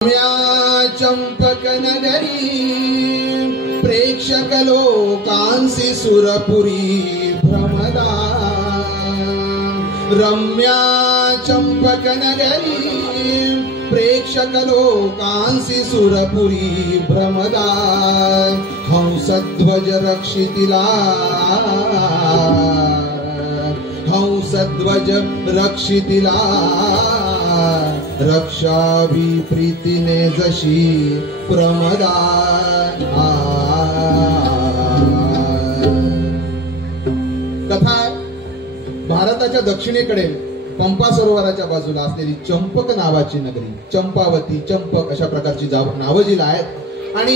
चंपक नगरी प्रेक्षक लोकांसी सुरपुरी भ्रमदा रम्या चंपक नगरी प्रेक्षक लोकांसी सुरपुरी भ्रमदा हंसध्वज रक्षितिला हंसध्वज रक्षितिला रक्षाभी प्रीतीने जशी प्रमदा कथा आहे भारताच्या दक्षिणेकडे पंपा सरोवराच्या बाजूला असलेली चंपक नावाची नगरी चंपावती चंपक अशा प्रकारची नावं जिला आहेत आणि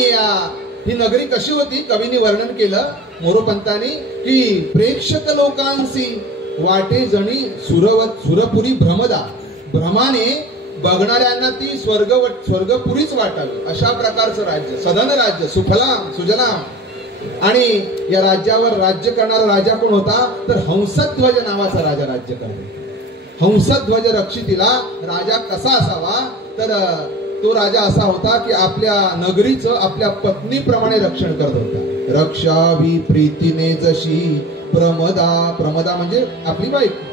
ही नगरी कशी होती कवींनी वर्णन केलं मोरोपंतांनी की प्रेक्षक लोकांसी वाटे जणी सुरपुरी भ्रमदा भ्रमाने बघणाऱ्यांना ती स्वर्गपुरीच वाटावी अशा प्रकारचं राज्य सदन राज्य सुफलाम सुजलाम आणि या राज्यावर राज्य करणारा राजा कोण होता तर हंसध्वज नावाचा राजा राज्य करतो हंसध्वज रक्षितिला राजा कसा असावा तर तो राजा असा होता की आपल्या नगरीचं आपल्या पत्नीप्रमाणे रक्षण करत होता रक्षावी प्रीतीने जशी प्रमदा प्रमदा म्हणजे आपली बायको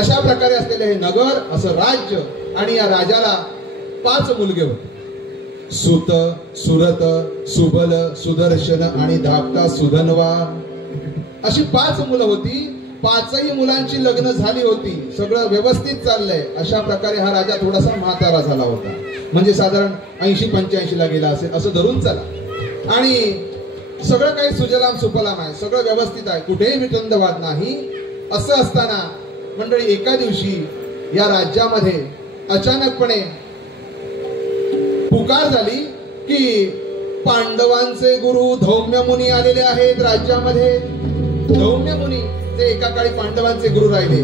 अशा प्रकारे असलेले हे नगर असं राज्य आणि या राजाला 5 मुलगे होते सुत सुरत सुबल सुदर्शन आणि धाकटा सुधनवा अशी 5 मुलं होती 5ही मुलांची लग्न झाली होती सगळं व्यवस्थित चाललंय अशा प्रकारे हा राजा थोडासा म्हातारा झाला होता म्हणजे साधारण 80-85 ला गेला असेल असं धरून चला आणि सगळं काही सुजलाम सुफलाम आहे सगळं व्यवस्थित आहे कुठेही वितंडवाद नाही असं असताना मंडळी एका दिवशी या राज्यामध्ये अचानकपणे पुकार झाली की पांडवांचे गुरु धौम्य मुनी आलेले आहेत राज्यामध्ये धौम्य मुनी ते एका काळी पांडवांचे गुरु राहिले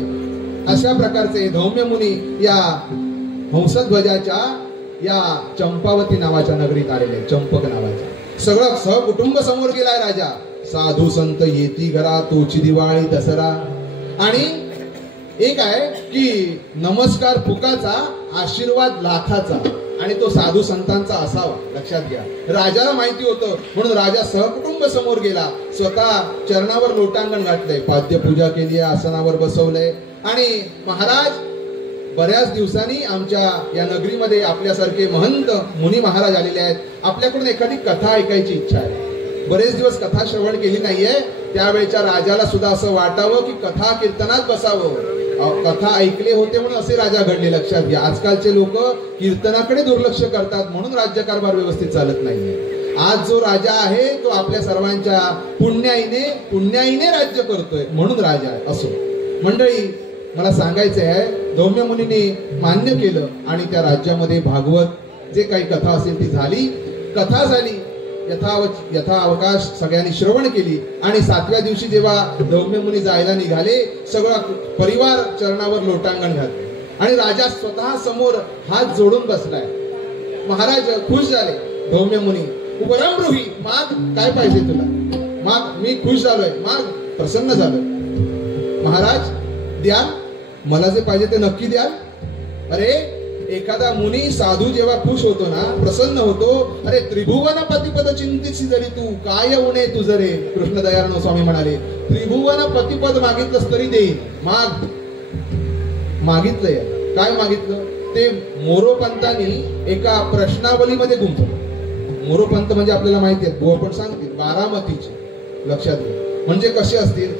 अशा प्रकारचे धौम्य मुनी या हंसध्वजाच्या या चंपावती नावाच्या नगरीत आलेले चंपक नावाच्या सगळं सहकुटुंब समोर गेलाय राजा साधू संत येती घरा तोची दिवाळी दसरा आणि एक आहे की नमस्कार फुकाचा आशीर्वाद लाखाचा आणि तो साधू संतांचा असावा लक्षात घ्या राजाला माहिती होतं म्हणून राजा सहकुटुंब समोर गेला स्वतः चरणावर लोटांगण घातलंय पाद्यपूजा केली आसनावर बसवलंय आणि महाराज बऱ्याच दिवसांनी आमच्या या नगरीमध्ये आपल्यासारखे महंत मुनी महाराज आलेले आहेत आपल्याकडून एखादी कथा ऐकायची इच्छा आहे बरेच दिवस कथा श्रवण केली नाहीये त्यावेळेच्या राजाला सुद्धा असं वाटावं की कथा कीर्तनात बसावं कथा ऐकले होते म्हणून असे राजा घडले लक्षात घ्या आजकालचे लोक कीर्तनाकडे दुर्लक्ष करतात म्हणून राज्यकारभार व्यवस्थित चालत नाहीये आज जो राजा आहे तो आपल्या सर्वांच्या पुण्याईने राज्य करतोय म्हणून राजा आहे असो मंडळी मला सांगायचं आहे धौम्य मुनीने मान्य केलं आणि त्या राज्यामध्ये भागवत जे काही कथा असेल ती झाली कथा झाली यथावकाश सगळ्यांनी श्रवण केली आणि 7व्या दिवशी जेव्हा धौम्य मुनी जायला निघाले सगळा परिवार चरणावर लोटांगण घातले आणि राजा स्वतः समोर हात जोडून बसलाय महाराज खुश झाले धौम्य मुनी उपरमृही माग काय पाहिजे तुला माग मी खुश झालोय माग प्रसन्न झालोय महाराज द्या मला जे पाहिजे ते नक्की द्याल अरे एखादा मुनी साधू जेव्हा खुश होतो ना प्रसन्न होतो अरे त्रिभुवन पतिपद चिंतिसी जरी तू काय उणे तुझ रे कृष्ण दयानंद स्वामी म्हणाले त्रिभुवन पतिपद मागितलंस तरी देईन मागितलंय काय मागितलं ते मोरोपंतांनी एका प्रश्नावलीमध्ये गुंतवलं मोरोपंत म्हणजे आपल्याला माहिती आहे बुवा पण सांगतील बारामतीचे लक्षात घ्या म्हणजे कसे असतील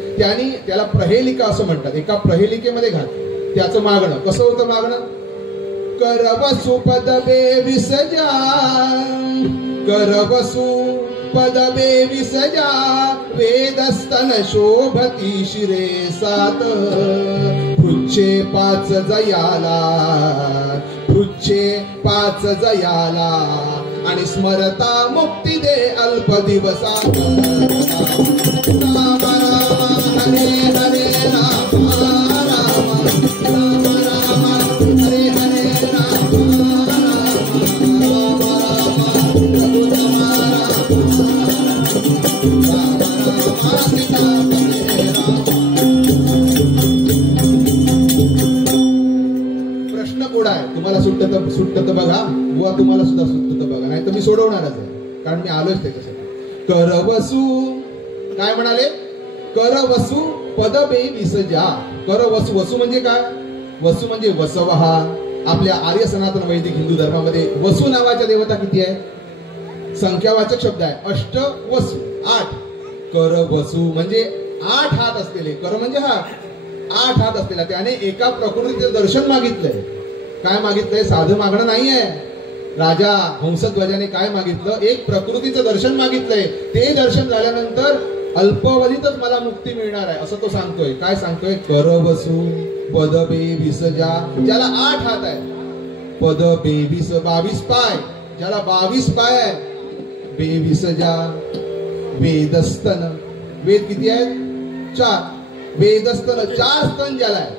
त्याला प्रहेलिका असं म्हणतात एका प्रहेलिकेमध्ये घातलं त्याचं मागणं कसं होतं मागणं करवसु पदवे विसजा करवसु पदवे विसजा वेदस्तन शोभती शिरे 7 पृच्छे 5 जयाला आणि स्मरता मुक्ती दे अल्प दिवसात राम राम हरे हरे राम राम राम राम हरे हरे प्रश्न कोडा आहे, तुम्हाला सुट्ट तर बघा, बुवा तुम्हाला सुद्धा सुट्ट तर बघा, नाही तर मी सोडवणारच आहे, कारण मी आलोच त्याच्यासाठी. करवसू काय म्हणाले? करवसू पदबे विसजा. करवसू, वसू म्हणजे काय? वसू म्हणजे वसवहा. आपल्या आर्य सनातन वैदिक हिंदू धर्मामध्ये वसू नावाच्या देवता किती आहे? संख्यावाचक शब्द आहे, अष्ट वसू 8. कर वसू म्हणजे 8 हात असलेले, कर म्हणजे हात, 8 हात असलेला. त्याने एका प्रकृतीचं दर्शन मागितलंय. काय मागितलंय? साधं मागणं नाहीये. राजा हंसध्वजाने काय मागितलं? एक प्रकृतीचं दर्शन मागितलंय. ते दर्शन झाल्यानंतर अल्पावधीतच मला मुक्ती मिळणार आहे असं तो सांगतोय. काय सांगतोय? कर वसू पदबे विसजा, ज्याला 8 हात आहे. पदबे विस 22 पाय, ज्याला 22 पाय आहे. बेविसजा वेदस्तन, वेद किती आहेत? 4. वेदस्तन 4 स्तन ज्याला आहे.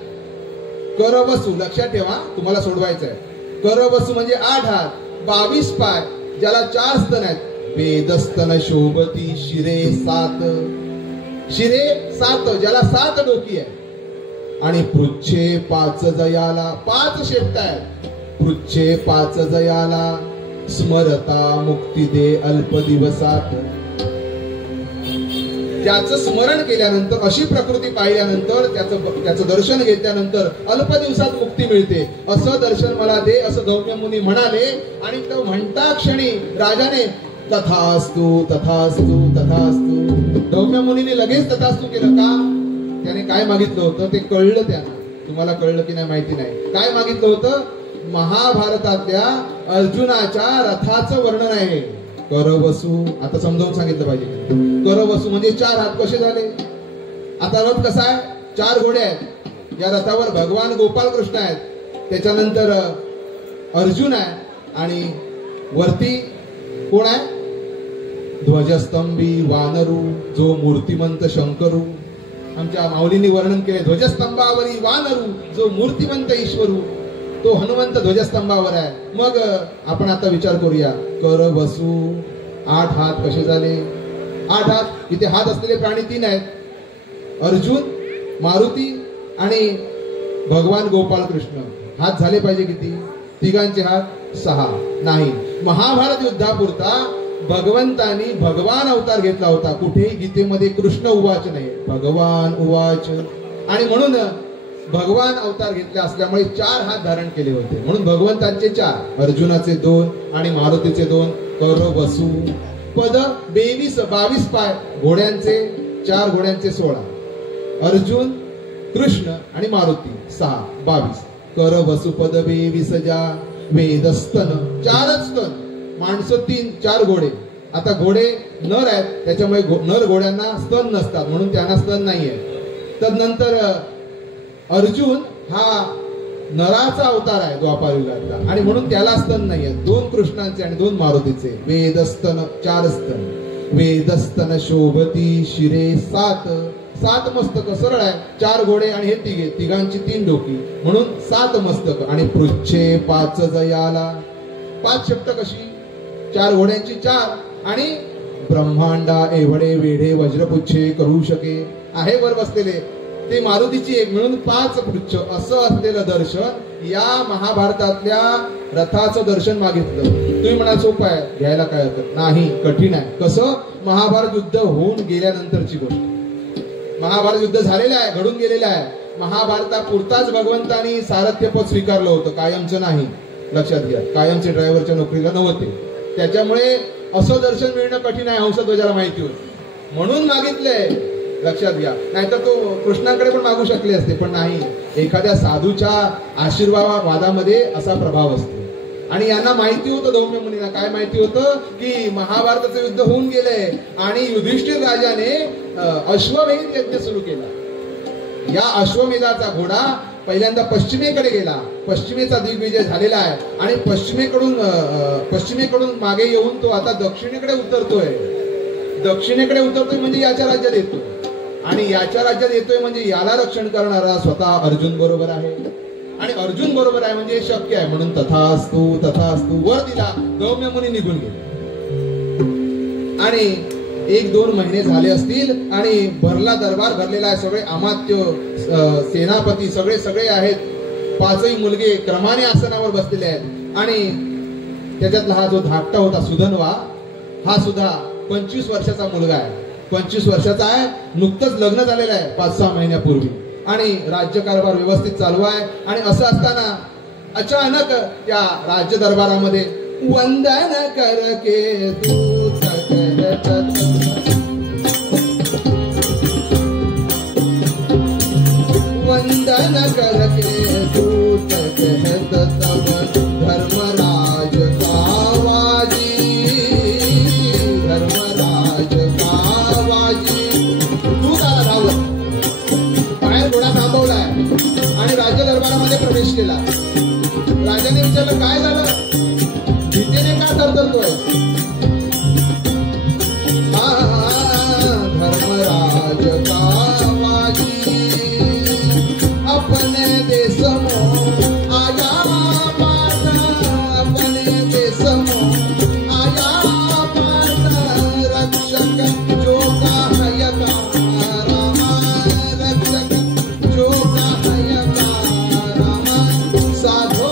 करवसू लक्षात ठेवा, तुम्हाला सोडवायचं आहे. करवसू म्हणजे 8 हात, 22 पाय, ज्याला 4 स्तन आहेत. वेदस्तन शोभती शिरे 7, शिरे 7, ज्याला 7 डोकी आहे. आणि पृच्छे 5 जयाला, 5 शेपट आहेत. पृच्छे 5 जयाला, स्मरता मुक्ती दे अल्प दिवसात. त्याचं स्मरण केल्यानंतर, अशी प्रकृती पाहिल्यानंतर, त्याचं दर्शन घेतल्यानंतर अल्प दिवसात मुक्ती मिळते. असं दर्शन मला दे असं धौम्य मुनी म्हणाले. आणि तो म्हणता क्षणी राजाने तथास्तु तथास्तु तथास्तु, धौम्य मुनीने लगेच तथास्तु केलं. का? त्याने काय मागितलं होतं ते कळलं त्यांना. तुम्हाला कळलं की नाही माहिती नाही. काय मागितलं होतं? महाभारतातल्या अर्जुनाच्या रथाचं वर्णन आहे. करवसू, आता समजावून सांगितलं पाहिजे. करवसू म्हणजे 4 हात कसे झाले? आता रथ कसा आहे? 4 घोडे आहेत. या रथावर भगवान गोपाल कृष्ण आहेत, त्याच्यानंतर अर्जुन आहे, आणि वरती कोण आहे? ध्वजस्तंभी वानरू, जो मूर्तिमंत शंकरू. आमच्या माऊलींनी वर्णन केले, ध्वजस्तंभावरी वानरू, जो मूर्तिमंत ईश्वरू, तो हनुमंत ध्वजस्तंभावर आहे. मग आपण आता विचार करूया, करवसू 8 हात कसे झाले? 8 हात. इथे हात असलेले प्राणी 3 आहेत, अर्जुन, मारुती आणि भगवान गोपाल कृष्ण. हात झाले पाहिजे किती? तिघांचे हात 6 नाही. महाभारत युद्धापुरता भगवंतानी भगवान अवतार घेतला होता. कुठेही गीतेमध्ये कृष्ण उवाच नाही, भगवान उवाच. आणि म्हणून भगवान अवतार घेतले असल्यामुळे 4 हात धारण केले होते. म्हणून भगवंतांचे 4, अर्जुनाचे 2 आणि मारुतीचे 2. करवसू पद 22 पाय, घोड्यांचे 4 घोड्यांचे 16. अर्जुन, कृष्ण आणि मारुती 6, 22. करवसू पद 22 वेदस्तन, 4च स्तन. माणसं 3, 4 घोडे. आता घोडे नर आहेत, त्याच्यामुळे नर घोड्यांना स्तन नसतात, म्हणून त्यांना स्तन नाहीये. तदनंतर अर्जुन हा नराचा अवतार आहे द्वापार युगातला, आणि म्हणून त्याला स्तन नाहीये. 2 कृष्णांचे आणि 2 मारुतीचे. वेदस्तन 4 स्तन. वेदस्तन शोभती शिरे 7 मस्तक, सरळ आहे. 4 घोडे आणि हे तिघांची 3 डोकी, म्हणून 7 मस्तक. आणि पृच्छे 5 जयाला, 5 शेपट कशी? 4 घोड्यांची 4, आणि ब्रह्मांडा एवढे वेढे वज्रपुच्छे करू शके आहे वर बसलेले, ते मारुतीची 1, मिळून 5 पृच्छ. असं असलेलं दर्शन या महाभारतातल्या रथाचं दर्शन मागितलं. तुम्ही म्हणाल सोपं आहे, घ्यायला काय हरकत नाही, कठीण आहे. कसं? महाभारत युद्ध होऊन गेल्यानंतरची गोष्ट. महाभारत युद्ध झालेलं आहे, घडून गेलेलं आहे. महाभारतापुरताच भगवंतानी सारथ्यपद स्वीकारलं होतं, कायमचं नाही. लक्षात घ्या, कायमचे ड्रायव्हरच्या नोकरीला नव्हते. त्याच्यामुळे असं दर्शन मिळणं कठीण आहे, हंसध्वजाला माहिती होती, म्हणून मागितलंय. लक्षात घ्या, नाहीतर तो कृष्णाकडे पण मागू शकले असते, पण नाही. एखाद्या साधूच्या आशीर्वादामध्ये असा प्रभाव असतो. आणि यांना माहिती होतं, धौम्य मुनींना काय माहिती होतं की महाभारताचं युद्ध होऊन गेलंय, आणि युधिष्ठिर राजाने अश्वमेध यज्ञ सुरू केला. या अश्वमेधाचा घोडा पहिल्यांदा पश्चिमेकडे गेला, पश्चिमेचा दिग्विजय झालेला आहे, आणि पश्चिमेकडून मागे येऊन तो आता दक्षिणेकडे उतरतोय. दक्षिणेकडे उतरतोय म्हणजे याच्या राज्यात येतो, आणि याच्या राज्यात येतोय म्हणजे याला रक्षण करणारा स्वतः अर्जुन बरोबर आहे. आणि अर्जुन बरोबर आहे म्हणजे शक्य आहे, म्हणून तथास्तु तथास्तु वर दिला. धौम्य मुनी निघून गेले. आणि 1-2 महिने झाले असतील, आणि भरला दरबार भरलेला आहे. सगळे अमात्य, सेनापती सगळे आहेत. पाचही मुलगे क्रमाने आसनावर बसलेले आहेत आणि त्याच्यातला हा जो धाकटा होता सुधन्वा, हा सुद्धा 25 वर्षाचा मुलगा आहे. 25 वर्षाचा आहे, नुकतंच लग्न झालेलं आहे 5-6 महिन्यापूर्वी आणि राज्यकारभार व्यवस्थित चालू आहे. आणि असं असताना अचानक या राज्य दरबारामध्ये वंदन कर के दूत कहत, वंदन कर के दूत कहत तब धर्मराज कावाजी, धर्मराज कावाजी. दूत आला धावत, बाहेर घोडा थांबवलाय आणि राज्य दरबारामध्ये प्रवेश केला. राजाने विचारलं काय झालं, भीतीने का थरथरतोय? धर्मराज कावाजी अपने देश में आया पाठ, अपने देश में आया पाठ, रक्षक जो कहयका राम, रक्षक जो कहयका राम, साधो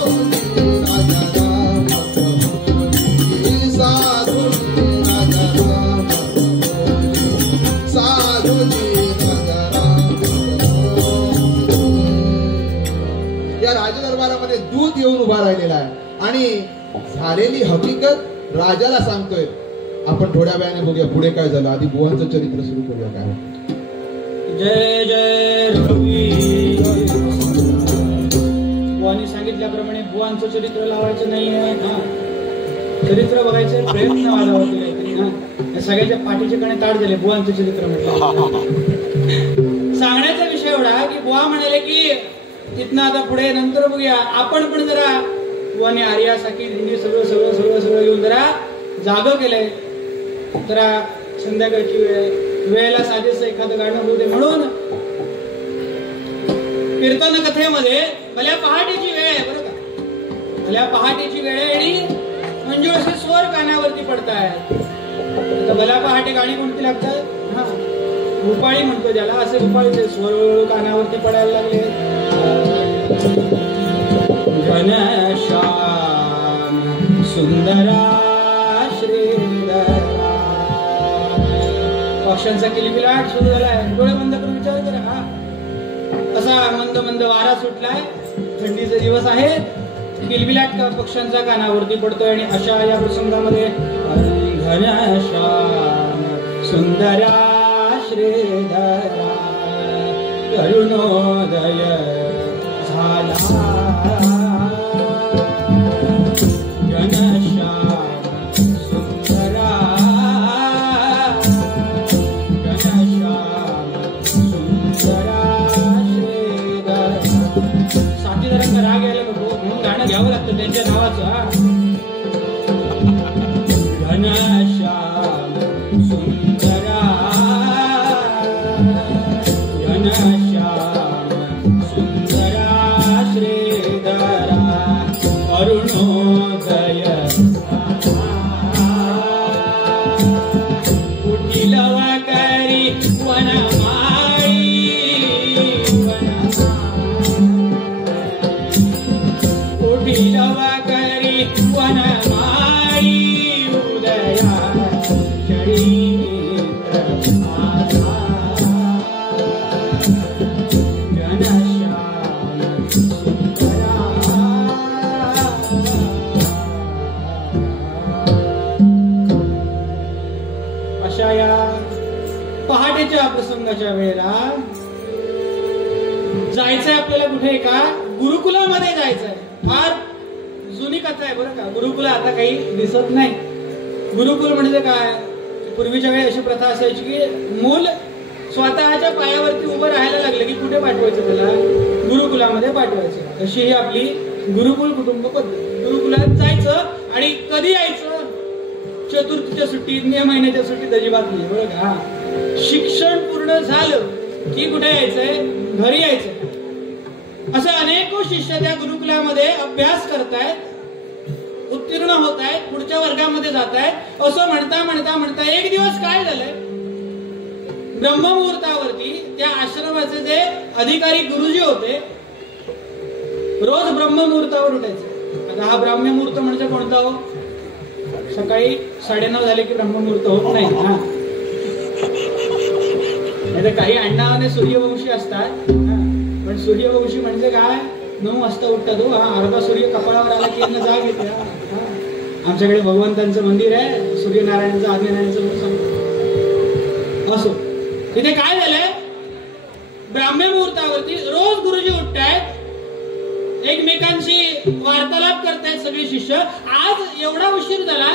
राजा राम कहोरी, साधो राजा राम कहोरी, साधो राजा राम कहोरी. या राजदरबारामध्ये दूत येऊन उभा राहिलेला आहे आणि झालेली हकीकत राजाला सांगतोय. आपण थोड्या वेळाने बघूया पुढे काय झालं. आधी बुवांचं चरित्र सुरू करूया. काय जय जय रघुवीर. बुवांनी सांगितल्याप्रमाणे बुवांचं चरित्र लावायचं नाहीये, चरित्र बघायचे प्रयत्न वाढवा होते. सगळ्याच्या पाठीचे कणे ताट झाले बुवांचं चरित्र म्हटलं. सांगण्याचा विषय एवढा की बुवा म्हणाले की तिथनं आता पुढे नंतर बघूया. आपण पण जरा बुवाने आर्या साकी दिंडी सगळं सगळं सगळं सगळं घेऊन जरा जागं केलंय. जरा संध्याकाळची वेळेला साजेसं एखादं गाणं होऊ दे म्हणून कीर्तन कथेमध्ये भल्या पहाटेची वेळ आहे बरं का, भल्या पहाटेची वेळ आहे आणि म्हणजे असे स्वर कानावरती पडतायत. आता भल्या पहाटे गाणी कोणती लागतात? हा, रुपाळी म्हणतो ज्याला, असे रुपाळीचे स्वर कानावरती पडायला लागले. घनश्याम सुंदरा श्रीधरा. पक्ष्यांचा किलबिलाट सुरू झालाय. डोळे बंद करून विचार करा. हा, असा मंद मंद वारा सुटलाय, थंडीचे दिवस आहेत, किलबिलाट पक्ष्यांचा कानावरती पडतोय. आणि अशा या प्रसंगामध्ये घनश्याम सुंदरा श्रीधरा करुणोदय झाला. घनश्याम सुंदरा, घनश्याम सुंदरा श्रीधरा. साथीदारांना राग यायला नको म्हणून गाणं घ्यावं लागतं त्यांच्या नावाचं. घनश्याम सुंदरा, घनश्याम सुंदरा श्रीधरा अरुणोदय उठील वाकरी वनमाळी, उठील वाकरी वनमाळी उदया चढी पहाटेच्या प्रसंगाच्या वेळेला जायचंय आपल्याला कुठे का गुरुकुलामध्ये जायचंय. फार जुनी कथा आहे बरं का. गुरुकुल आता काही दिसत नाही. गुरुकुल म्हणजे काय, पूर्वीच्या वेळी अशी प्रथा असायची की मूल स्वतःच्या पायावरती उभं राहायला लागलं की कुठे पाठवायचं, त्याला गुरुकुलामध्ये पाठवायचं. अशी ही आपली गुरुकुल कुटुंब पद्धत. गुरुकुलात जायचं आणि कधी यायचं, चतुर्थीच्या सुट्टीत, मे महिन्याच्या सुट्टीत अजिबात नाही बरं का. शिक्षण पूर्ण झालं की कुठे यायचंय, घरी यायचंय. असं अनेको शिष्य त्या गुरुकुलामध्ये अभ्यास करतायत, उत्तीर्ण होत आहेत, पुढच्या वर्गामध्ये जात आहेत. असं म्हणता म्हणता म्हणता एक दिवस काय झालंय, ब्रह्ममुहूर्तावरती त्या आश्रमाचे जे अधिकारी गुरुजी होते रोज ब्रह्ममुहूर्तावर उठायचं. आता हा ब्रह्ममुहूर्त म्हणजे कोणता हो? सकाळी 9:30 झाले की ब्रह्ममुहूर्त होत नाही. हा, नाही तर काही अण्णावाने सूर्यवंशी असतात. पण सूर्यवंशी म्हणजे काय? 9 वाजता उठतात हो. हा, अर्धा सूर्य कपाळावर आला की यांना जाग येते. आमच्याकडे भगवंतांचं मंदिर आहे, सूर्यनारायणाचं आदिनारायणाचं सांगतो. असो, तिथे काय झालंय? ब्राह्म्य मुहूर्तावरती रोज गुरुजी उठतायत, एकमेकांशी वार्तालाप करतायत सगळे शिष्य. आज एवढा उशीर झाला,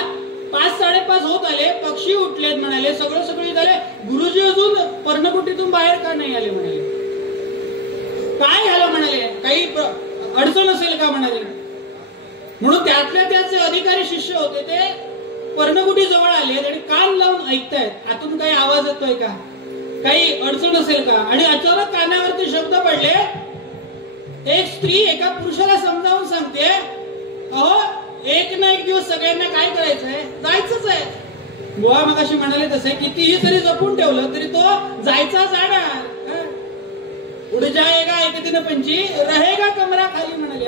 5-5:30 होत आले, पक्षी उठलेत म्हणाले, सगळे झाले. गुरुजी अजून पर्णकुटीतून बाहेर का नाही आले म्हणाले. काय झालं म्हणाले, काही अडचण असेल का म्हणाले. म्हणून त्यातल्या त्याचे अधिकारी शिष्य होते ते पर्णकुटी जवळ आले आणि कान लावून ऐकतायत, आतून काही आवाज येतोय का, काही अडचण असेल का. आणि अचानक कानावरती शब्द पडले. एक स्त्री एका पुरुषाला समजावून सांगते, अहो एक ना एक दिवस सगळ्यांना काय करायचंय, जायचंच आहे. बुवा मगाशी म्हणाले तसे कितीही जरी जपून ठेवलं तरी तो जायचा जाणार. उड जाएगा एक दिन पंची रहेगा कमरा खाली म्हणाले.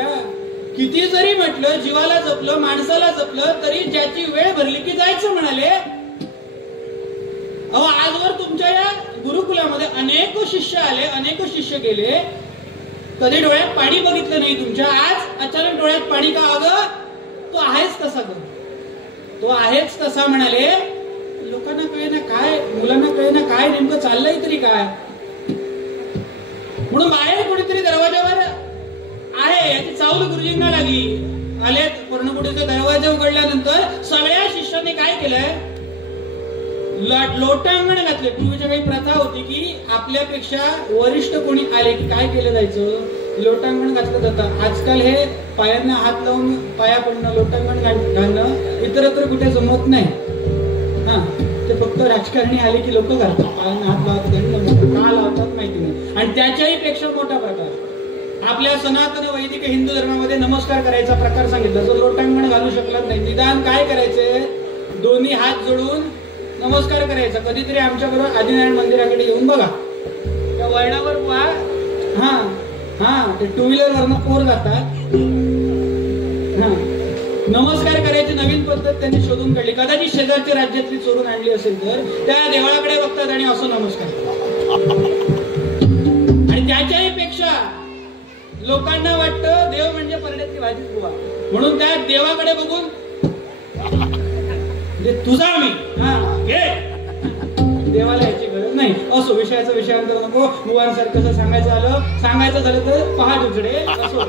किती जरी म्हटलं, जीवाला जपलं, माणसाला जपलं तरी ज्याची वेळ भरली की जायचं म्हणाले. अहो आजवर तुमच्या या गुरुकुलामध्ये अनेक शिष्य आले, अनेक शिष्य गेले, कधी डोळ्यात पाणी बघितलं नाही तुमच्या. आज अचानक डोळ्यात पाणी का? अगं तो आहेच तसा ग, तो आहेच तसा म्हणाले. लोकांना कळेना काय, मुलांना कळेना काय नेमकं चाललंय तरी काय. म्हणून बाहेर कोणीतरी दरवाजावर आहे याची चावल गुरुजींना लागली. आलेत, पर्णकुटीचा दरवाजा उघडल्यानंतर सगळ्या शिष्यांनी काय केलंय, लोटांगण घातले. पूर्वीच्या काही प्रथा होती की आपल्यापेक्षा वरिष्ठ कोणी आले की काय केलं जायचं, लोटांगण घातलं जातं. आजकाल हे पायांना हात लावून पाया पडणं, लोटांगण घालणं इतरत्र कुठे जमत नाही. हा, ते फक्त राजकारणी आले की लोक घालतात, पायांना हात लावतात, का लावतात माहिती नाही. आणि त्याच्याही पेक्षा मोठा प्रकार आपल्या सनातन वैदिक हिंदू धर्मामध्ये नमस्कार करायचा प्रकार सांगितला. जो लोटांगण घालू शकला नाही, निदान काय करायचंय, दोन्ही हात जोडून नमस्कार करायचा. कधीतरी आमच्या बरोबर आदिनारायण मंदिराकडे येऊन बघा, त्या वळणावर हा हा ते 2 व्हीलर वरनं पोर जातात. हा, नमस्कार करायची नवीन पद्धत त्यांनी शोधून काढली. कदाचित शेजारच्या राज्यातली चोरून आणली असेल तर त्या देवळाकडे बघतात आणि असं नमस्कार. आणि त्याच्याही पेक्षा लोकांना वाटतं देव म्हणजे परड्यातली भाजीच बुवा, म्हणून त्या देवाकडे बघून तुझा मी देवाला याची गरज नाही. असो, विषयाचं विषयांतर नको. बुवांसारखं सांगायचं झालं तर पहाट उजडे. असो,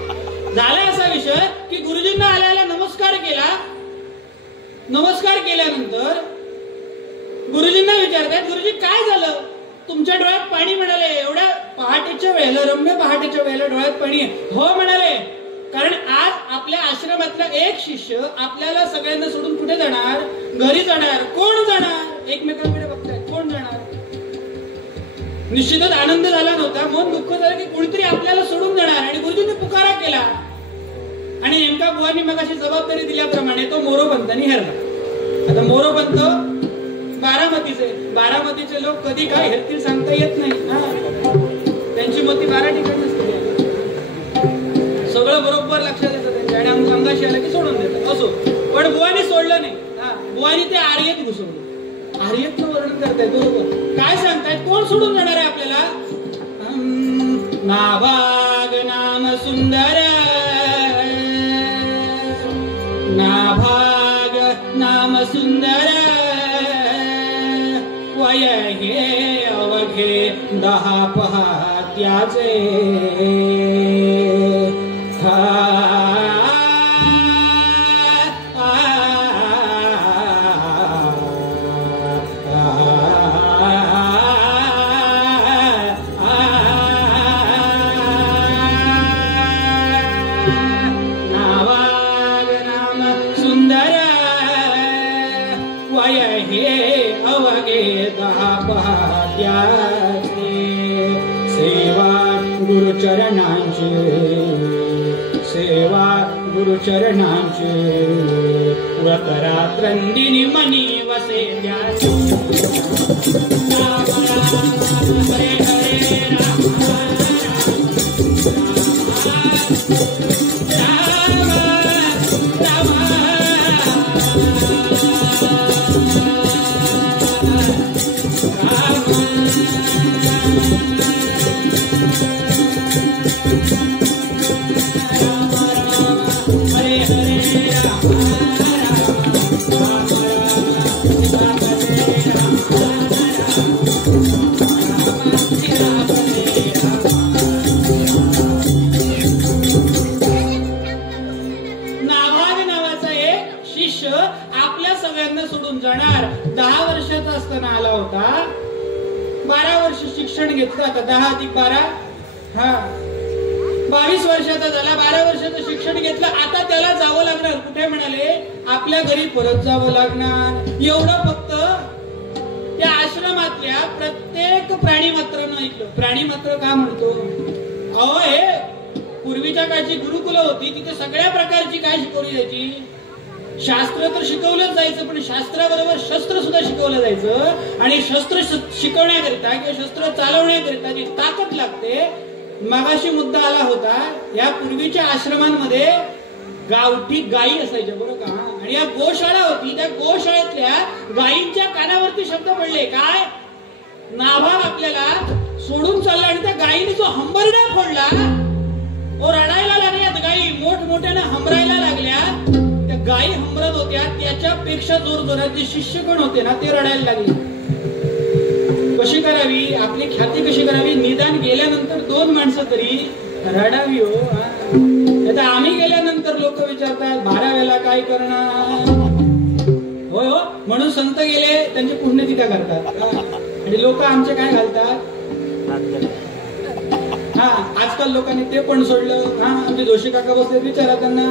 झाला असा विषय की गुरुजींना आल्याला नमस्कार केला. नमस्कार केल्यानंतर गुरुजींना विचारतात, गुरुजी काय झालं, तुमच्या डोळ्यात पाणी म्हणाले. एवढ्या पहाटेच्या वेळेला, रम्य पहाटेच्या वेळेला डोळ्यात पाणी. हो म्हणाले, कारण आज आपल्या आश्रमातला एक शिष्य आपल्याला सगळ्यांना सोडून कुठे जाणार, घरी जाणार. कोण जाणार, एकमेकांकडे बघताय, कोण जाणार. निश्चितच आनंद झाला नव्हता, मन दुःख झालं की कोणीतरी आपल्याला सोडून जाणार. आणि गुरुजींनी पुकारा केला आणि नेमका बुवांनी मगाशी जबाबदारी दिल्याप्रमाणे तो मोरोपंतांनी हरला. आता मोरोपंत बारामतीचे लोक कधी काय हेरतील सांगता येत नाही. त्यांची मती 12 ठिकाणी असते, सगळं बरोबर लक्षात येतं त्यांच्या. आणि अंगाशी आलं की सोडून देतात. असो, पण बुवानी सोडलं नाही. बुवानी ते आर्यत घुसवलं. आर्यतनं वर्णन करतायत बरोबर. काय सांगतायत, कोण सोडून जाणार आहे आपल्याला. नाभाग नाम सुंदर, नाभाग नाम सुंदर, वय हे अवघे 10 पहात्याचे. सेवा गुरुचरणांचे व्रतरात्रंदिनी मनी वसे. हरे हरे राम. राम राम हरे हरे राम नाभाग नावाचा एक शिष्य आपल्या सगळ्यांना सोडून जाणार. 10 वर्षाचा असताना आला होता. 12 वर्ष शिक्षण घेतलं. आता 10 अधिक 12 22 वर्षाचा झाला. 12 वर्षाचं शिक्षण घेतलं. आता त्याला जावं लागणार. कुठे म्हणाले? आपल्या घरी परत जावं लागणार. एवढं फक्त त्या आश्रमातल्या प्रत्येक प्राणीमात्रानं ऐकलं. प्राणीमात्र का म्हणतो? अहो, हे पूर्वीच्या काळची गुरुकुलं होती. तिथे सगळ्या प्रकारची काय शिकवली जायची? शास्त्र तर शिकवलंच जायचं, पण शास्त्राबरोबर शस्त्र सुद्धा शिकवलं जायचं. आणि शस्त्र शिकवण्याकरिता किंवा शस्त्र चालवण्याकरिता जी ताकद लागते, मगाशी मुद्दा आला होता. या पूर्वीच्या आश्रमांमध्ये गावठी गायी असायच्या, बरोबर का? आणि या गोशाळा होती. त्या गोशाळेतल्या गायींच्या कानावरती शब्द पडले. काय? नाभाग आपल्याला सोडून चालला. आणि त्या गायीने जो हंबरडा फोडला, ओ रडायला लागल्या गायी, मोठमोठ्यानं हंबरायला लागल्या. त्या गायी हंबरत होत्या, त्याच्यापेक्षा जोर जोरात जे शिष्यगण होते ना, ते रडायला लागले. कशी करावी? आपली ख्याती कशी करावी? निदान गेल्यानंतर 2 माणसं तरी रडावी हो. आता आम्ही गेल्यानंतर लोक विचारतात 12व्याला काय करणार? होय हो, म्हणून संत गेले त्यांची पुण्यतिथ्या करतात. आणि लोक आमचे काय घालतात? आजकाल लोकांनी ते पण सोडलं. आमचे जोशी काका बसले, विचारा त्यांना.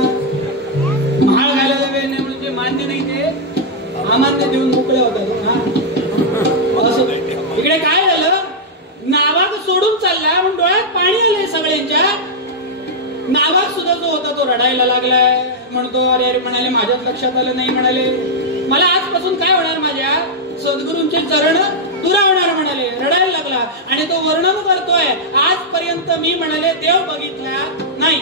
महाळ घालायला वेळ नाही म्हणून जे मान्य नाही ते अमान्य देऊन मोकळे होतात. असं इकडे काय झालं? नावाग सोडून चालला म्हणून डोळ्यात पाणी आलंय सगळ्यांच्या. नावाग सुद्धा जो होता तो रडायला लागलाय. म्हणतो अरे अरे, म्हणाले माझ्याच लक्षात आलं नाही. म्हणाले मला आजपासून काय होणार? माझ्या सद्गुरूंचे चरण दुरावणार. म्हणाले रडायला लागला. आणि तो वर्णन करतोय, आजपर्यंत मी म्हणाले देव बघितला नाही.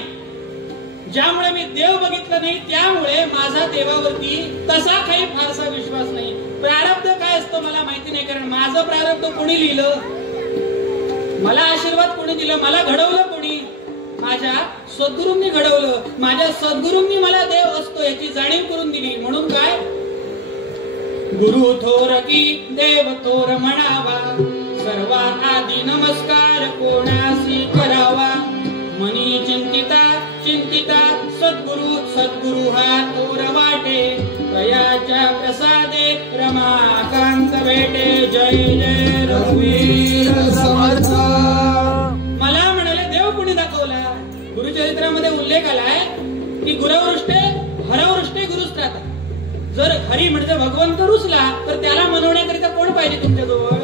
ज्यामुळे मी देव बघितलं नाही, त्यामुळे माझा देवावरती तसा काही फारसा विश्वास नाही. प्रारब्ध काय असतं मला माहिती नाही, कारण माझं प्रारब्ध कोणी लिहिलं? मला आशीर्वाद कोणी दिलं? मला घडवलं कोणी? माझ्या सद्गुरूंनी घडवलं. माझ्या सद्गुरूंनी मला देव असतो याची जाणीव करून दिली. म्हणून काय? गुरु थोर की देव थोर म्हणावा, सर्वा आधी नमस्कार कोणासी करावा. मनी चिंतिता चिंतिता सद्गुरु सद्गुरु हा थोर वाटे, तयाच्या प्रसादे रमाकांत भेटे. जय जय रघुवीर समर्थ. मला म्हणाले देव कोणी दाखवला? गुरुचरित्रामध्ये उल्लेख आलाय की गुरवृष्टे हरवृष्टे गुरुस्त्राता. जर हरी म्हणजे भगवंत रुसला तर त्याला मनवण्याकरिता कोण पाहिजे तुमच्याजवळ?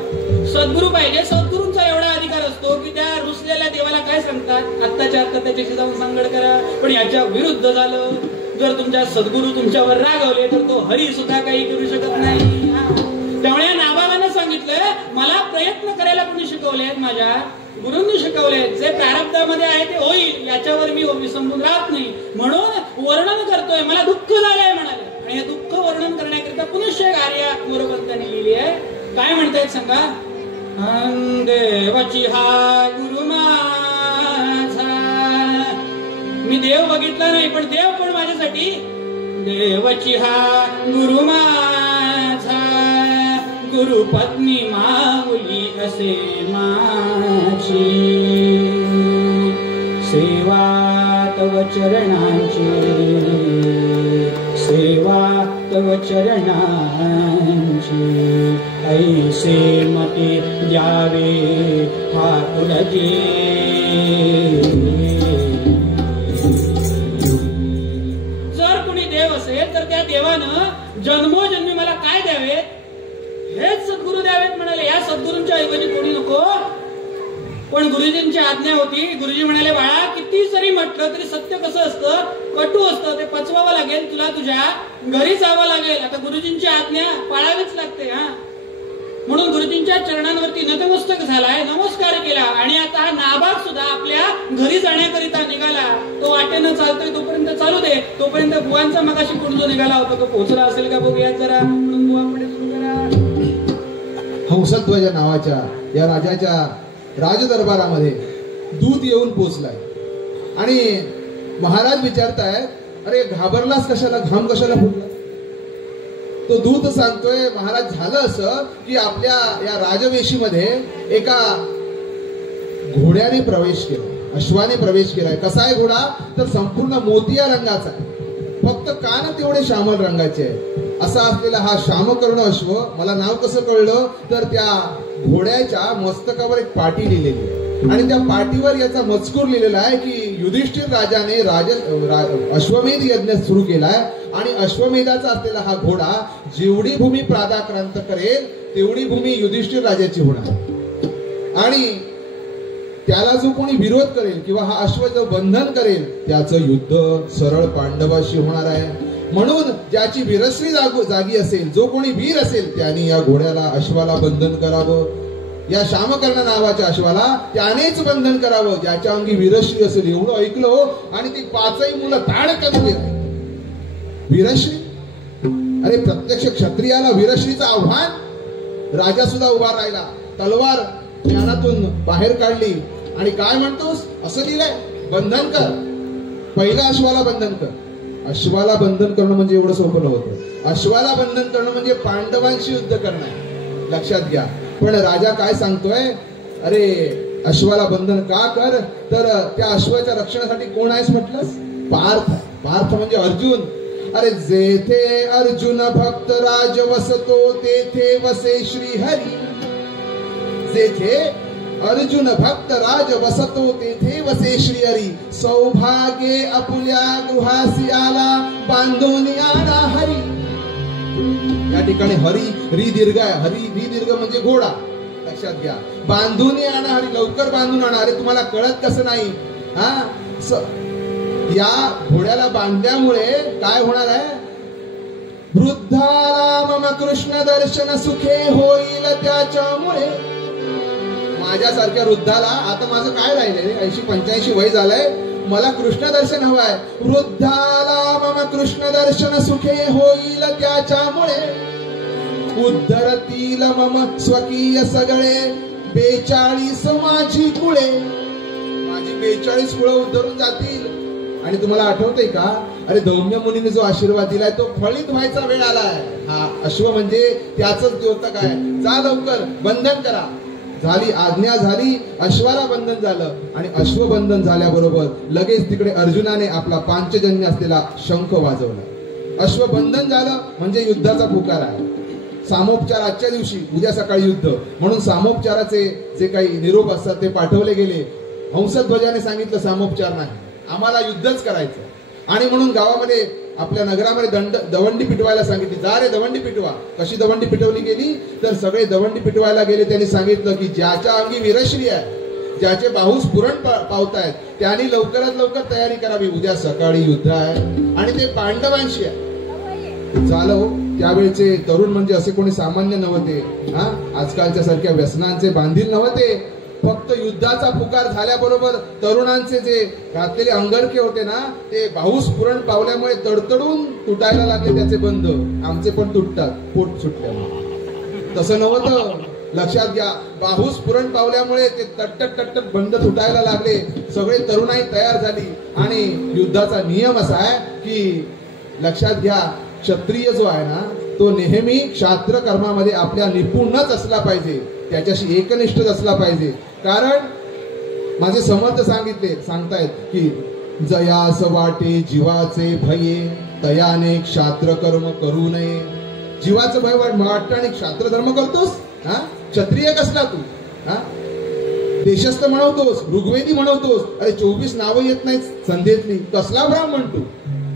सद्गुरू पाहिजे. सद्गुरूंचा एवढा अधिकार असतो की त्या रुसलेल्या देवाला काय सांगतात? आत्ताच्या आत्ता त्याच्याशी जाऊन सांगड करा. पण याच्या विरुद्ध झालं, जर तुमच्या सद्गुरू तुमच्यावर रागवले तर तो हरी सुद्धा काही करू शकत नाही. त्यामुळे या नाभागानं सांगितलं मला प्रयत्न करायला कोणी शिकवलेत? माझ्या गुरूंनी शिकवलेत. जे प्रारब्धामध्ये आहे ते होईल, याच्यावर मी विसंबून राहत नाही. म्हणून वर्णन करतोय. मला दुःख झालंय म्हणाले. आणि हे दुःख वर्णन करण्याकरिता पुनश्च एक आर्या मोरपंतांनी लिहिली आहे. काय म्हणतायत सांगा? देवाची हा गुरु माझा. मी देव बघितला नाही, पण देव पण माझ्यासाठी. देवाची हा गुरु माझा, गुरु पत्नी माऊली असे माझी. सेवा तव चरणांची, सेवा तव चरणांची. ऐसे मते द्यावे ठाकुरजी. जर कोणी देव असेल तर त्या देवानं जन्मोजन्मी मला काय द्यावेत? हेच सद्गुरू द्यावेत म्हणाले. या सद्गुरूंच्या ऐवजी कोणी नको. पण गुरुजींची आज्ञा होती. गुरुजी म्हणाले बाळा, किती जरी म्हटलं तरी सत्य कसं असतं? कटू असतं. ते पचवावं लागेल. तुला तुझ्या घरी जावं लागेल. आता गुरुजींची आज्ञा पाळावीच लागते. म्हणून गुरुजींच्या चरणांवरती नतमस्तक झालाय, नमस्कार केला. आणि आता नाभाग सुद्धा आपल्या घरी जाण्याकरिता निघाला. तो वाटेनं चालतोय तोपर्यंत चालू दे. तोपर्यंत बुवांचा मगाशी कोण जो निघाला होता तो पोहोचला असेल का बघूया जरा. म्हणून बुवा पुढे सुरू करा. हंसध्वज नावाच्या या राजाच्या राजदरबारामध्ये दूत येऊन पोचलाय. आणि महाराज विचारतायत, अरे घाबरलास कशाला, घाम कशाला फुटला? तो दूत सांगतोय, महाराज झालं असं की आपल्या या राजवेशीमध्ये एका घोड्याने प्रवेश केला, अश्वाने प्रवेश केलाय. कसा आहे घोडा? तर संपूर्ण मोतिया रंगाचा आहे, फक्त कान तेवढे श्यामल रंगाचे आहे. असा असलेला हा श्यामकर्ण अश्व, मला नाव कसं कळलं तर त्या घोड्याच्या मस्तकावर एक पाटी लिहिलेली आहे आणि त्या पाटीवर याचा मजकूर लिहिलेला आहे की युधिष्ठिर राजाने अश्वमेध यज्ञ सुरू केलाय आणि अश्वमेधाचा असलेला हा घोडा जेवढी भूमी प्रादाक्रांत करेल तेवढी भूमी युधिष्ठिर राजाची होणार आणि त्याला जो कोणी विरोध करेल किंवा हा अश्व जो बंधन करेल त्याचं युद्ध सरळ पांडवाशी होणार आहे. म्हणून ज्याची वीरश्री जागी असेल, जो कोणी वीर असेल त्याने या घोड्याला अश्वाला बंधन करावं. या श्यामकर्ण नावाच्या अश्वाला त्यानेच बंधन करावं ज्याच्या अंगी वीरश्री असेल. एवढं ऐकलो आणि ती पाचही मुलं ताडकन उभी राहिली. वीरश्री, अरे प्रत्यक्ष क्षत्रियाला वीरश्रीचं आव्हान. राजा सुद्धा उभा राहिला, तलवार ज्ञानातून बाहेर काढली आणि काय म्हणतोस असं लिहिलंय, बंधन कर, पहिला अश्वाला बंधन कर. अश्वाला बंधन करणं म्हणजे एवढं सोपं नव्हतं. अश्वाला बंधन करणं म्हणजे पांडवांशी युद्ध करणं, लक्षात घ्या. पण राजा काय सांगतोय, अरे अश्वाला बंधन का कर, तर त्या अश्वाच्या रक्षणासाठी कोण आहेस म्हटलंस? पार्थ. पार्थ म्हणजे अर्जुन. अरे जेथे अर्जुन भक्त राज वसतो तेथे वसे श्रीहरी. जेथे अर्जुन भक्त राज वसतो तेथे वसे श्रीहरी. सौभाग्य आपुल्या गृहासी आला बांधून आला हरी. या ठिकाणी हरी री दीर्घ आहे. हरी री दीर्घ म्हणजे घोडा, लक्षात घ्या. बांधून आणा हरी, लवकर बांधून आणा. अरे तुम्हाला कळत कसं नाही? या घोड्याला बांधल्यामुळे काय होणार आहे? वृद्धाला मम कृष्ण दर्शन सुखे होईल त्याच्यामुळे. माझ्यासारख्या वृद्धाला, आता माझं काय राहिलंय, 80-85 वय झालंय, मला कृष्ण दर्शन हवंय. वृद्धाला मम कृष्ण दर्शन सुखे होईल त्याच्यामुळे. उद्धरतील मम स्वकीय सगळे 42 माझी कुळे. माझी 42 कुळं उद्धरून जातील. आणि तुम्हाला आठवतंय का, अरे धौम्य मुनीने जो आशीर्वाद दिलाय तो फळीत व्हायचा वेळ आलाय. हा अश्व म्हणजे त्याच द्योतक आहे. जा लवकर बंधन करा. झाली आज्ञा झाली, अश्वाला बंधन झालं आणि अश्वबंधन झाल्याबरोबर लगेच तिकडे अर्जुनाने आपला पांचजन्य असलेला शंख वाजवला. अश्वबंधन झालं म्हणजे युद्धाचा पुकार आहे. सामोपचार आजच्या दिवशी, उद्या सकाळी युद्ध, म्हणून सामोपचाराचे जे काही निरोप असतात ते पाठवले गेले. हंसध्वजाने सांगितलं सामोपचार नाही, आम्हाला युद्धच करायचं. आणि म्हणून गावामध्ये आपल्या नगरामध्ये दवंडी पिटवायला सांगितली. जा रे दवंडी पिटवा. कशी दवंडी पिटवली गेली तर सगळे दवंडी पिटवायला गेले. त्यांनी सांगितलं की ज्याच्या अंगी वीरश्री आहे, ज्याचे बाहूस पुरण पावतायत त्यांनी लवकरात लवकर तयारी करावी, उद्या सकाळी युद्ध आहे आणि ते पांडवांशी आहे. झालं. त्यावेळेचे तरुण म्हणजे असे कोणी सामान्य नव्हते. आजकालच्या सारख्या व्यसनांचे बांधील नव्हते. फक्त युद्धाचा पुकार झाल्याबरोबर तरुणांचे जे घातलेले अंगरखे होते ना, ते बाहूस पुरण पावल्यामुळे तडतडून तुटायला लागले त्याचे बंध. आमचे पण तुटतात पोट सुटल्यामुळे. तसं नव्हतं, लक्षात घ्या. बाहूस पुरण पावल्यामुळे ते तट्टट तट्टट बंध तुटायला लागले. सगळे तरुणाई तयार झाली आणि युद्धाचा नियम असा आहे की लक्षात घ्या, क्षत्रिय जो आहे ना तो नेहमी क्षात्र कर्मामध्ये आपल्या निपुणच असला पाहिजे, त्याच्याशी एकनिष्ठ असला पाहिजे. कारण माझे समर्थ सांगतायत की जयास वाटे जीवाचे भये तयाने क्षात्र कर्म करू नये. जीवाचं भय वाटतं आणि क्षात्र धर्म करतोस. क्षत्रिय कसला तू? देशस्थ म्हणवतोस, ऋग्वेदी म्हणवतोस. अरे 24 नावं येत नाहीत संध्येतली, कसला ब्राह्मण तू?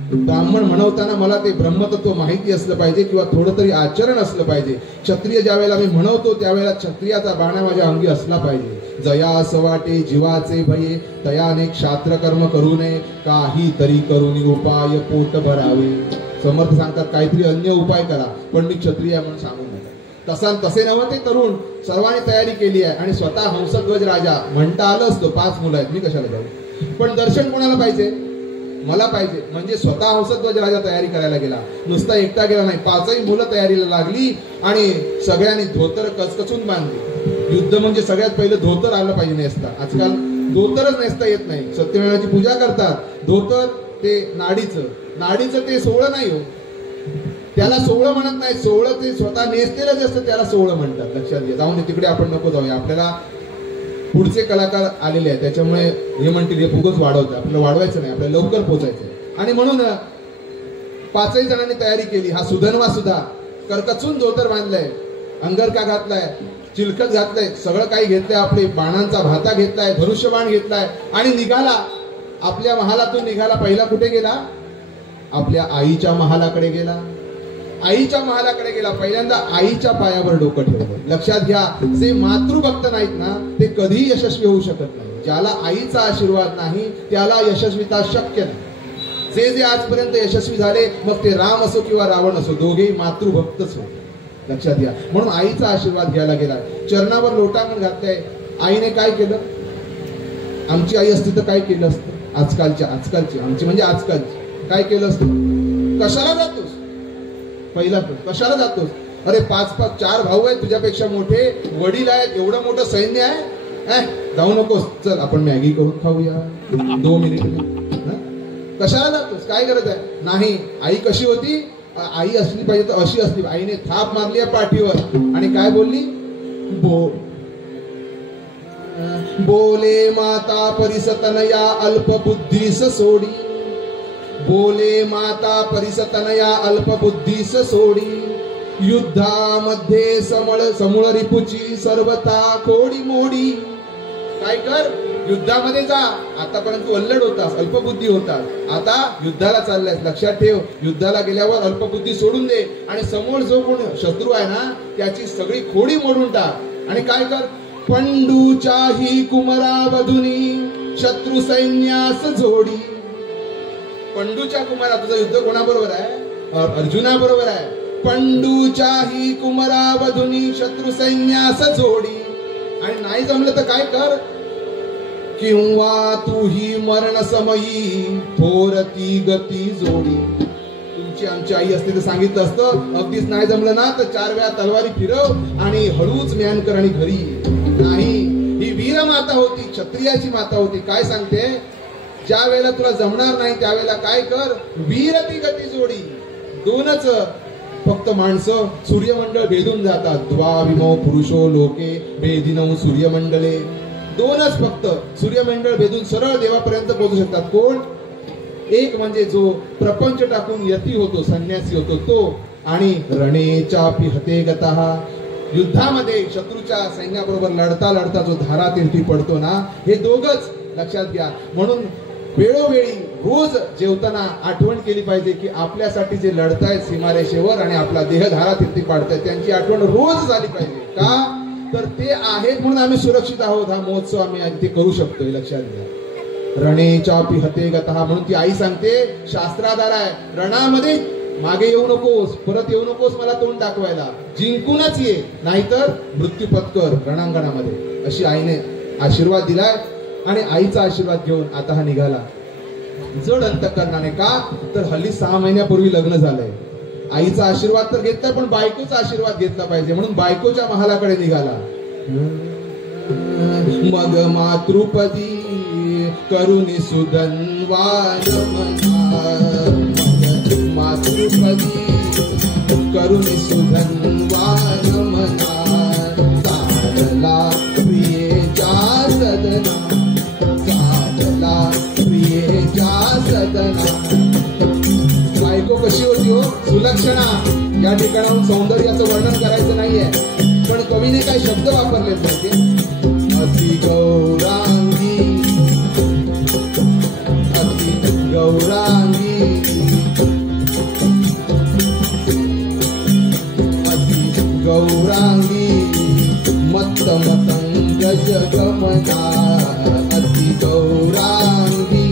ब्राह्मण म्हणवताना मला ते ब्रह्मतत्व माहिती असलं पाहिजे किंवा थोडं तरी आचरण असलं पाहिजे. क्षत्रिय ज्या वेळेला मी म्हणवतो त्यावेळेला क्षत्रियाचा बाणा माझ्या अंगी असला पाहिजे. जयास वाटे जीवाचे भये तयाने क्षात्र कर्म करू नये काही तरी करून उपाय पोट भरावे. समर्थ सांगतात काहीतरी अन्य उपाय करा, पण मी क्षत्रिय म्हणून सांगू नका. तसे नव्हे ते तरुण. सर्वांनी तयारी केली आहे आणि स्वतः हंसध्वज राजा म्हणता आलं असतं 5 मुलं आहेत, मी कशाला जाऊ. पण दर्शन कोणाला पाहिजे? मला पाहिजे. म्हणजे स्वतः हंसध्वज राजा तयारी करायला गेला. नुसता एकटा गेला नाही, 5ही मुलं तयारीला लागली आणि सगळ्यांनी धोतर कचकचून बांधली. युद्ध म्हणजे सगळ्यात पहिलं धोतर आलं पाहिजे नेसता. आजकाल धोतरच नेसता येत नाही. सत्यनारायणाची पूजा करतात, धोतर ते नाडीचं ते सोहळं नाही हो, त्याला सोहळं म्हणत नाही. सोहळं ते स्वतः नेसलेलंच असतं, त्याला सोहळं म्हणतात. लक्षात घ्या. जाऊन तिकडे आपण नको जाऊया. आपल्याला पुढचे कलाकार आलेले आहेत, त्याच्यामुळे हे म्हणतील हे फुगच वाढवतं. आपल्याला वाढवायचं नाही, आपल्याला लवकर पोचायचं. आणि म्हणून 5 जणांनी तयारी केली. हा सुधन्वा सुद्धा करकचून धोतर बांधलाय, अंगरका घातलाय, चिलखत घातलंय, सगळं काही घेतलंय. आपले बाणांचा भाता घेतलाय, धनुष्यबाण घेतलाय आणि निघाला. आपल्या महालातून निघाला. पहिला कुठे गेला? आपल्या आईच्या महालाकडे गेला. आईच्या महालाकडे गेला. पहिल्यांदा आईच्या पायावर डोकं ठेवलं. लक्षात घ्या, जे मातृभक्त नाहीत ना ते कधीही यशस्वी होऊ शकत नाही. ज्याला आईचा आशीर्वाद नाही त्याला यशस्वीता शक्य नाही. जे आजपर्यंत यशस्वी झाले, मग ते राम असो किंवा रावण असो, दोघेही मातृभक्तच होते. लक्षात घ्या. म्हणून आईचा आशीर्वाद घ्यायला गेला. चरणावर लोटांगण घातलंय. आईने काय केलं? आमची आई असती तर काय केलं असतं? आजकालची आमची म्हणजे आजकालची काय केलं असतं? कशाला जातोस? पहिला कशाला जातोस? अरे 4 भाऊ आहेत तुझ्यापेक्षा मोठे, वडील आहेत, एवढं मोठं सैन्य आहे, जाऊ नकोस, चल आपण मॅगी करून खाऊया 2 मिनिट. कशाला जातोस? काय गरज आहे? नाही. आई कशी होती? आई असली पाहिजे तर अशी असली. आईने थाप मारली आहे पाठीवर आणि काय बोलली? बोले माता परिसतनया अल्पबुद्धीस सोडी. बोले माता परिसतनया अल्पबुद्धीस सोडी. युद्धामध्ये समूळ रिपुची सर्वता कोडी मोडी. काय कर? युद्धामध्ये जा. आतापर्यंत तू अल्लड होतास, अल्पबुद्धी होतास, आता युद्धाला चाललायस. लक्षात ठेव, युद्धाला गेल्यावर अल्पबुद्धी सोडून दे आणि समोर जो कोण शत्रू आहे ना त्याची सगळी खोडी मोडून टाक. आणि काय कर? पंडूच्याही कुमरावधुनी शत्रू सैन्यास जोडी. पंडूच्या कुमारा, तुझं युद्ध कोणाबरोबर आहे? अर्जुनाबरोबर आहे. पंडूच्याही कुमरावधुनी शत्रू सैन्यास जोडी. आणि नाही जमलं तर काय कर? किंवा तूही मरण समयी थोरती गती जोडी. तुमची आमची आई असते तर सांगितलं असतं, अगदीच नाही जमलं ना तर 4 वेळा तलवारी फिरव आणि हळूच ज्ञान कर आणि घरी. नाही, ही वीर माता होती, क्षत्रियाची माता होती. काय सांगते? ज्या वेळेला तुला जमणार नाही त्यावेळेला काय कर? वीरती गती जोडी. 2च फक्त माणसं सूर्यमंडळ भेदून जातात. द्वाविमो पुरुषो लोके भेदिनौ सूर्यमंडले. 2च फक्त सूर्यमंडळ भेदून सरळ देवापर्यंत पोहोचू शकतात. कोण? एक म्हणजे जो प्रपंच टाकून यती होतो, संन्यासी होतो तो, आणि रणेचापि हते गतः. युद्धामध्ये शत्रूच्या सैन्याबरोबर लढता लढता जो धारातीर्थी पडतो ना, हे 2च लक्षात घ्या. म्हणून वेळोवेळी रोज जेवताना आठवण केली पाहिजे की आपल्यासाठी जे लढतायत सीमारेषेवर आणि आपला देह धारातीर्थी पाडतायत त्यांची आठवण रोज झाली पाहिजे. का? तर ते आहेत म्हणून आम्ही सुरक्षित आहोत. हा महोत्सव आम्ही ते करू शकतोय. लक्षात घ्या. रणेचापि हते गतः. म्हणून ती आई सांगते, शास्त्राधार आहे, रणामध्ये मागे येऊ नकोस, परत येऊ नकोस मला तोंड दाखवायला, जिंकूनच ये, नाहीतर मृत्यू पत्कर रणांगणामध्ये. अशी आईने आशीर्वाद दिलाय. आणि आईचा आशीर्वाद घेऊन आता हा निघाला जड अंतकरणाने. का? तर हल्ली 6 महिन्यापूर्वी लग्न झालंय. आईचा आशीर्वाद तर घेतला पण बायकोचा आशीर्वाद घेतला पाहिजे म्हणून बायकोच्या महालाकडे निघाला. मग मातृपदी करुणी सुधन्वान मातृपदी करुणी सुधन्वान मना. चालला प्रियेच्या सदना, चालला प्रियेच्या सदना. बायको कशी होती हो? सुलक्षणा. या ठिकाणाहून सौंदर्याचं वर्णन करायचं नाहीये पण कवीने काही शब्द वापरले पाहिजे. अति गौरांगी, अति गौरांगी, अति गौरांगी मत्त मतंग जगमना. अति गौरांगी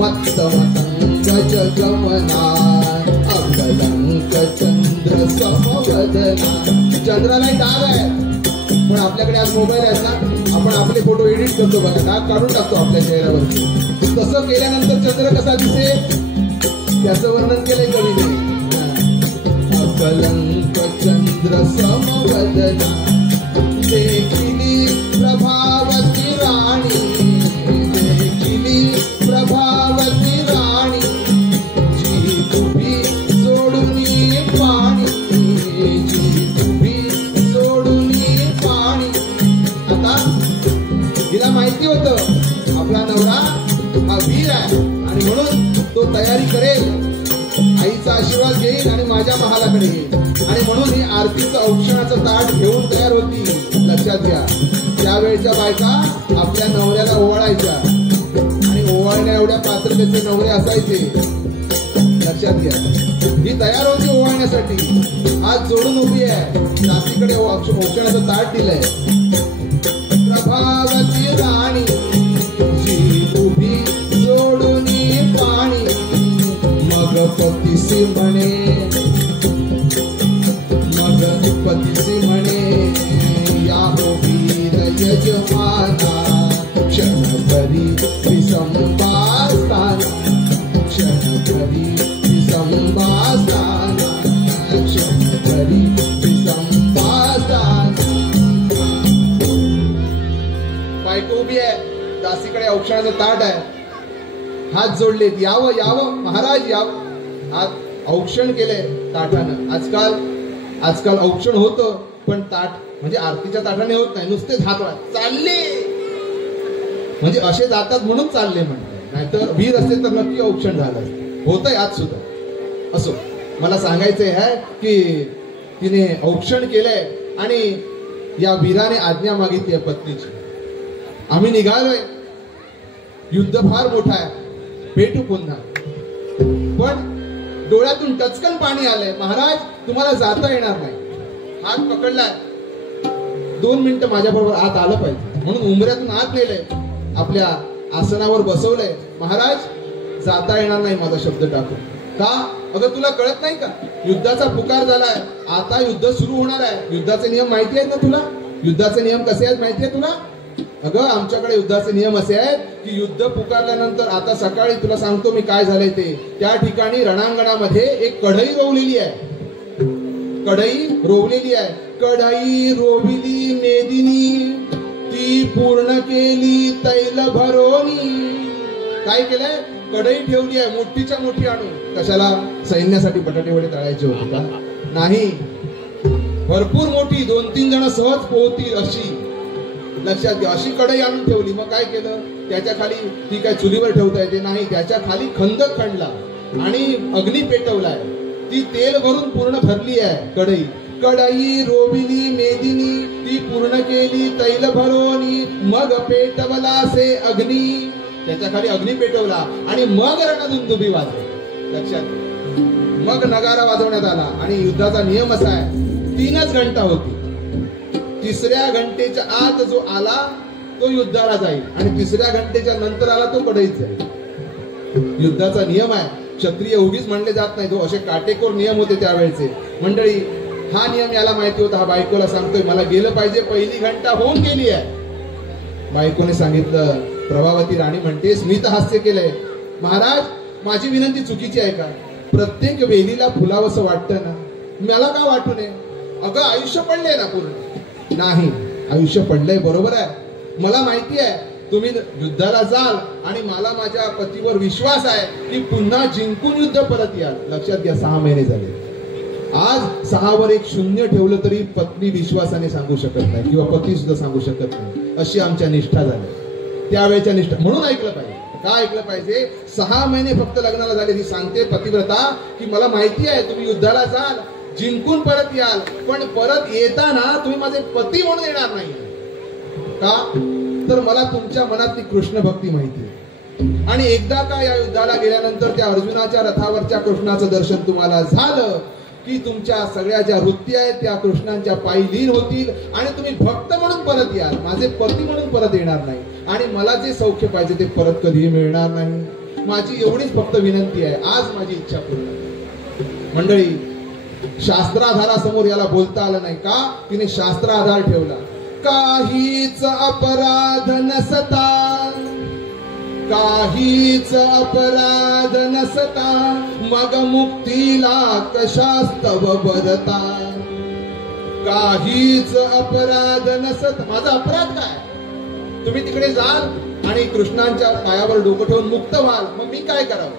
मत्त मतंग जगमना. अकलंक चंद्र समवदना. चंद्राला डाग आहे पण आपल्याकडे आज मोबाईल आहेत ना, आपण आपले फोटो एडिट करतो बघा, डाग काढून टाकतो आपल्या चेहऱ्यावरती. तसं केल्यानंतर चंद्र कसा दिसेल त्याचं वर्णन केलंय कवीने. अकलंक चंद्र समवदना. देखिली प्रभावती राणी, तयारी करेल, आईचा आशीर्वाद घेईल आणि माझ्या महालाकडे येईल. आणि म्हणून ही आरतीचं औक्षणाचं ताट घेऊन तयार होती. लक्षात घ्या, त्यावेळच्या बायका आपल्या नवऱ्याला ओवाळायच्या आणि ओवाळण्या एवढ्या पात्र त्याचे नवरे असायचे. लक्षात घ्या, ही तयार होती ओवाळण्यासाठी, हात जोडून उभी आहे, दासीकडे औक्षणाचं ताट दिलंय. प्रभावती राणी जी उभी जोडून पाणी, मग पतीसी म्हणे, मग पतीसी म्हणे, या वीर यजमाना, क्षणभरी विसंवासाना, क्षणभरी विसंवासाना, क्षणभरी विसंवासाना. बायको उभी आहे, दासीकडे औक्षणाचं ताट आहे, हात जोडलेत, यावं यावं महाराज यावं. हात औक्षण केलंय ताटानं. आजकाल औक्षण होतं, पण ताट म्हणजे आरतीच्या ताटाने होत नाही, नुसतेच हात चालले म्हणजे असे जातात म्हणून चालले म्हणतात, नाहीतर वीर असते तर नक्की औक्षण झालं असतं. होतंय आज सुद्धा. असो, मला सांगायचंय आहे की तिने औक्षण केलंय आणि या वीराने आज्ञा मागितली आहे पत्नीची. आम्ही निघालोय, युद्ध फार मोठं आहे, भेटू पुन्हा. पण डोळ्यातून टचकन पाणी आलंय, महाराज तुम्हाला जाता येणार नाही. हात पकडलाय, 2 मिनिटं माझ्याबरोबर आत आलं पाहिजे म्हणून उंबऱ्यातून आत नेलंय, आपल्या आसनावर बसवलंय. महाराज जाता येणार नाही माझा शब्द टाकून. का? अगं तुला कळत नाही का, युद्धाचा पुकार झालाय, आता युद्ध सुरू होणार आहे. युद्धाचे नियम माहिती आहेत ना तुला? युद्धाचे नियम कसे आहेत माहिती आहे तुला? अगं आमच्याकडे युद्धाचे नियम असे आहेत की युद्ध पुकारल्यानंतर, आता सकाळी तुला सांगतो मी काय झालंय ते, त्या ठिकाणी रणांगणामध्ये एक कढई रोवलेली आहे. कढई रोवलेली आहे. कढई रोविली मेदिनी, ती पूर्ण केली तैल भरोनी. काय केलंय? कढई ठेवली आहे, मोठीच्या मोठी आणून. कशाला? सैन्यासाठी बटाटे वडे तळायचे होते का? नाही, भरपूर मोठी, 2-3 जण सहज पोहतील अशी. लक्षात घ्या, अशी कढई आणून ठेवली. मग काय केलं? त्याच्या खाली, ती काय चुलीवर ठेवता येते नाही, त्याच्या खाली खंदक खणला आणि अग्नी पेटवलाय. ती तेल भरून पूर्ण भरली आहे कढई. कढई रोविली मेदिनी, ती पूर्ण केली तैल भरोनी, मग पेटवला से अग्नी. त्याच्या खाली अग्नी पेटवला आणि मग रणदुंदुभी वाजवली. लक्षात, मग नगारा वाजवण्यात आला. आणि युद्धाचा नियम असा आहे, 3च घंटा होती. 3ऱ्या घंटेच्या आत जो आला तो युद्धाला जाईल आणि 3ऱ्या घंटेच्या नंतर आला तो कढईत जाईल. युद्धाचा नियम आहे. क्षत्रिय उगीच म्हणले जात नाही, तो असे काटेकोर नियम होते त्यावेळेचे. मंडळी, हा नियम याला माहिती होता. हा बायकोला सांगतोय मला गेलं पाहिजे, पहिली घंटा होऊन गेली आहे. बायकोने सांगितलं. प्रभावती राणी म्हणते, स्मित हास्य केलंय. महाराज माझी विनंती चुकीची आहे का? प्रत्येक वेलीला फुलावंसं वाटतं ना, मला का वाटू नये? अगं आयुष्य पडलंय ना पूर्ण. नाही, आयुष्य पडलंय बरोबर आहे, मला माहिती आहे. तुम्ही युद्धाला जाल आणि मला माझ्या पतीवर विश्वास आहे की पुन्हा जिंकून युद्ध परत याल. लक्षात घ्या, 6 महिने झाले. आज 6वर एक 0 ठेवलं तरी पत्नी विश्वासाने सांगू शकत नाही किंवा पती सुद्धा सांगू शकत नाही. अशी आमच्या निष्ठा झाली, त्यावेळेच्या निष्ठा. म्हणून ऐकलं पाहिजे. काय ऐकलं पाहिजे? 6 महिने फक्त लग्नाला झाले. ती सांगते पतिव्रता की मला माहिती आहे तुम्ही युद्धाला जाल, जिंकून परत याल, पण परत येताना तुम्ही माझे पती म्हणून येणार नाही. का? तर मला तुमच्या मनातली कृष्ण भक्ती माहिती आहे. आणि एकदा का या युद्धाला गेल्यानंतर त्या अर्जुनाच्या रथावरच्या कृष्णाचं दर्शन तुम्हाला झालं की तुमच्या सगळ्या ज्या वृत्ती आहेत त्या कृष्णांच्या पायी लीन होतील आणि तुम्ही भक्त म्हणून परत याल, माझे पती म्हणून परत येणार नाही. आणि मला जे सौख्य पाहिजे ते परत कधीही मिळणार नाही. माझी एवढीच फक्त विनंती आहे. आज माझी इच्छा पूर्ण. मंडळी, शास्त्राधारासमोर याला बोलता आलं नाही. का? तिने शास्त्राधार ठेवला. काहीच अपराध नसता, काहीच अपराध नसता, मग मुक्तीला कशास्तव बरता. काहीच अपराध नसता. माझा अपराध काय? तुम्ही तिकडे जाल आणि कृष्णांच्या पायावर डोकं ठेवून मुक्त व्हाल, मग मी काय करावं?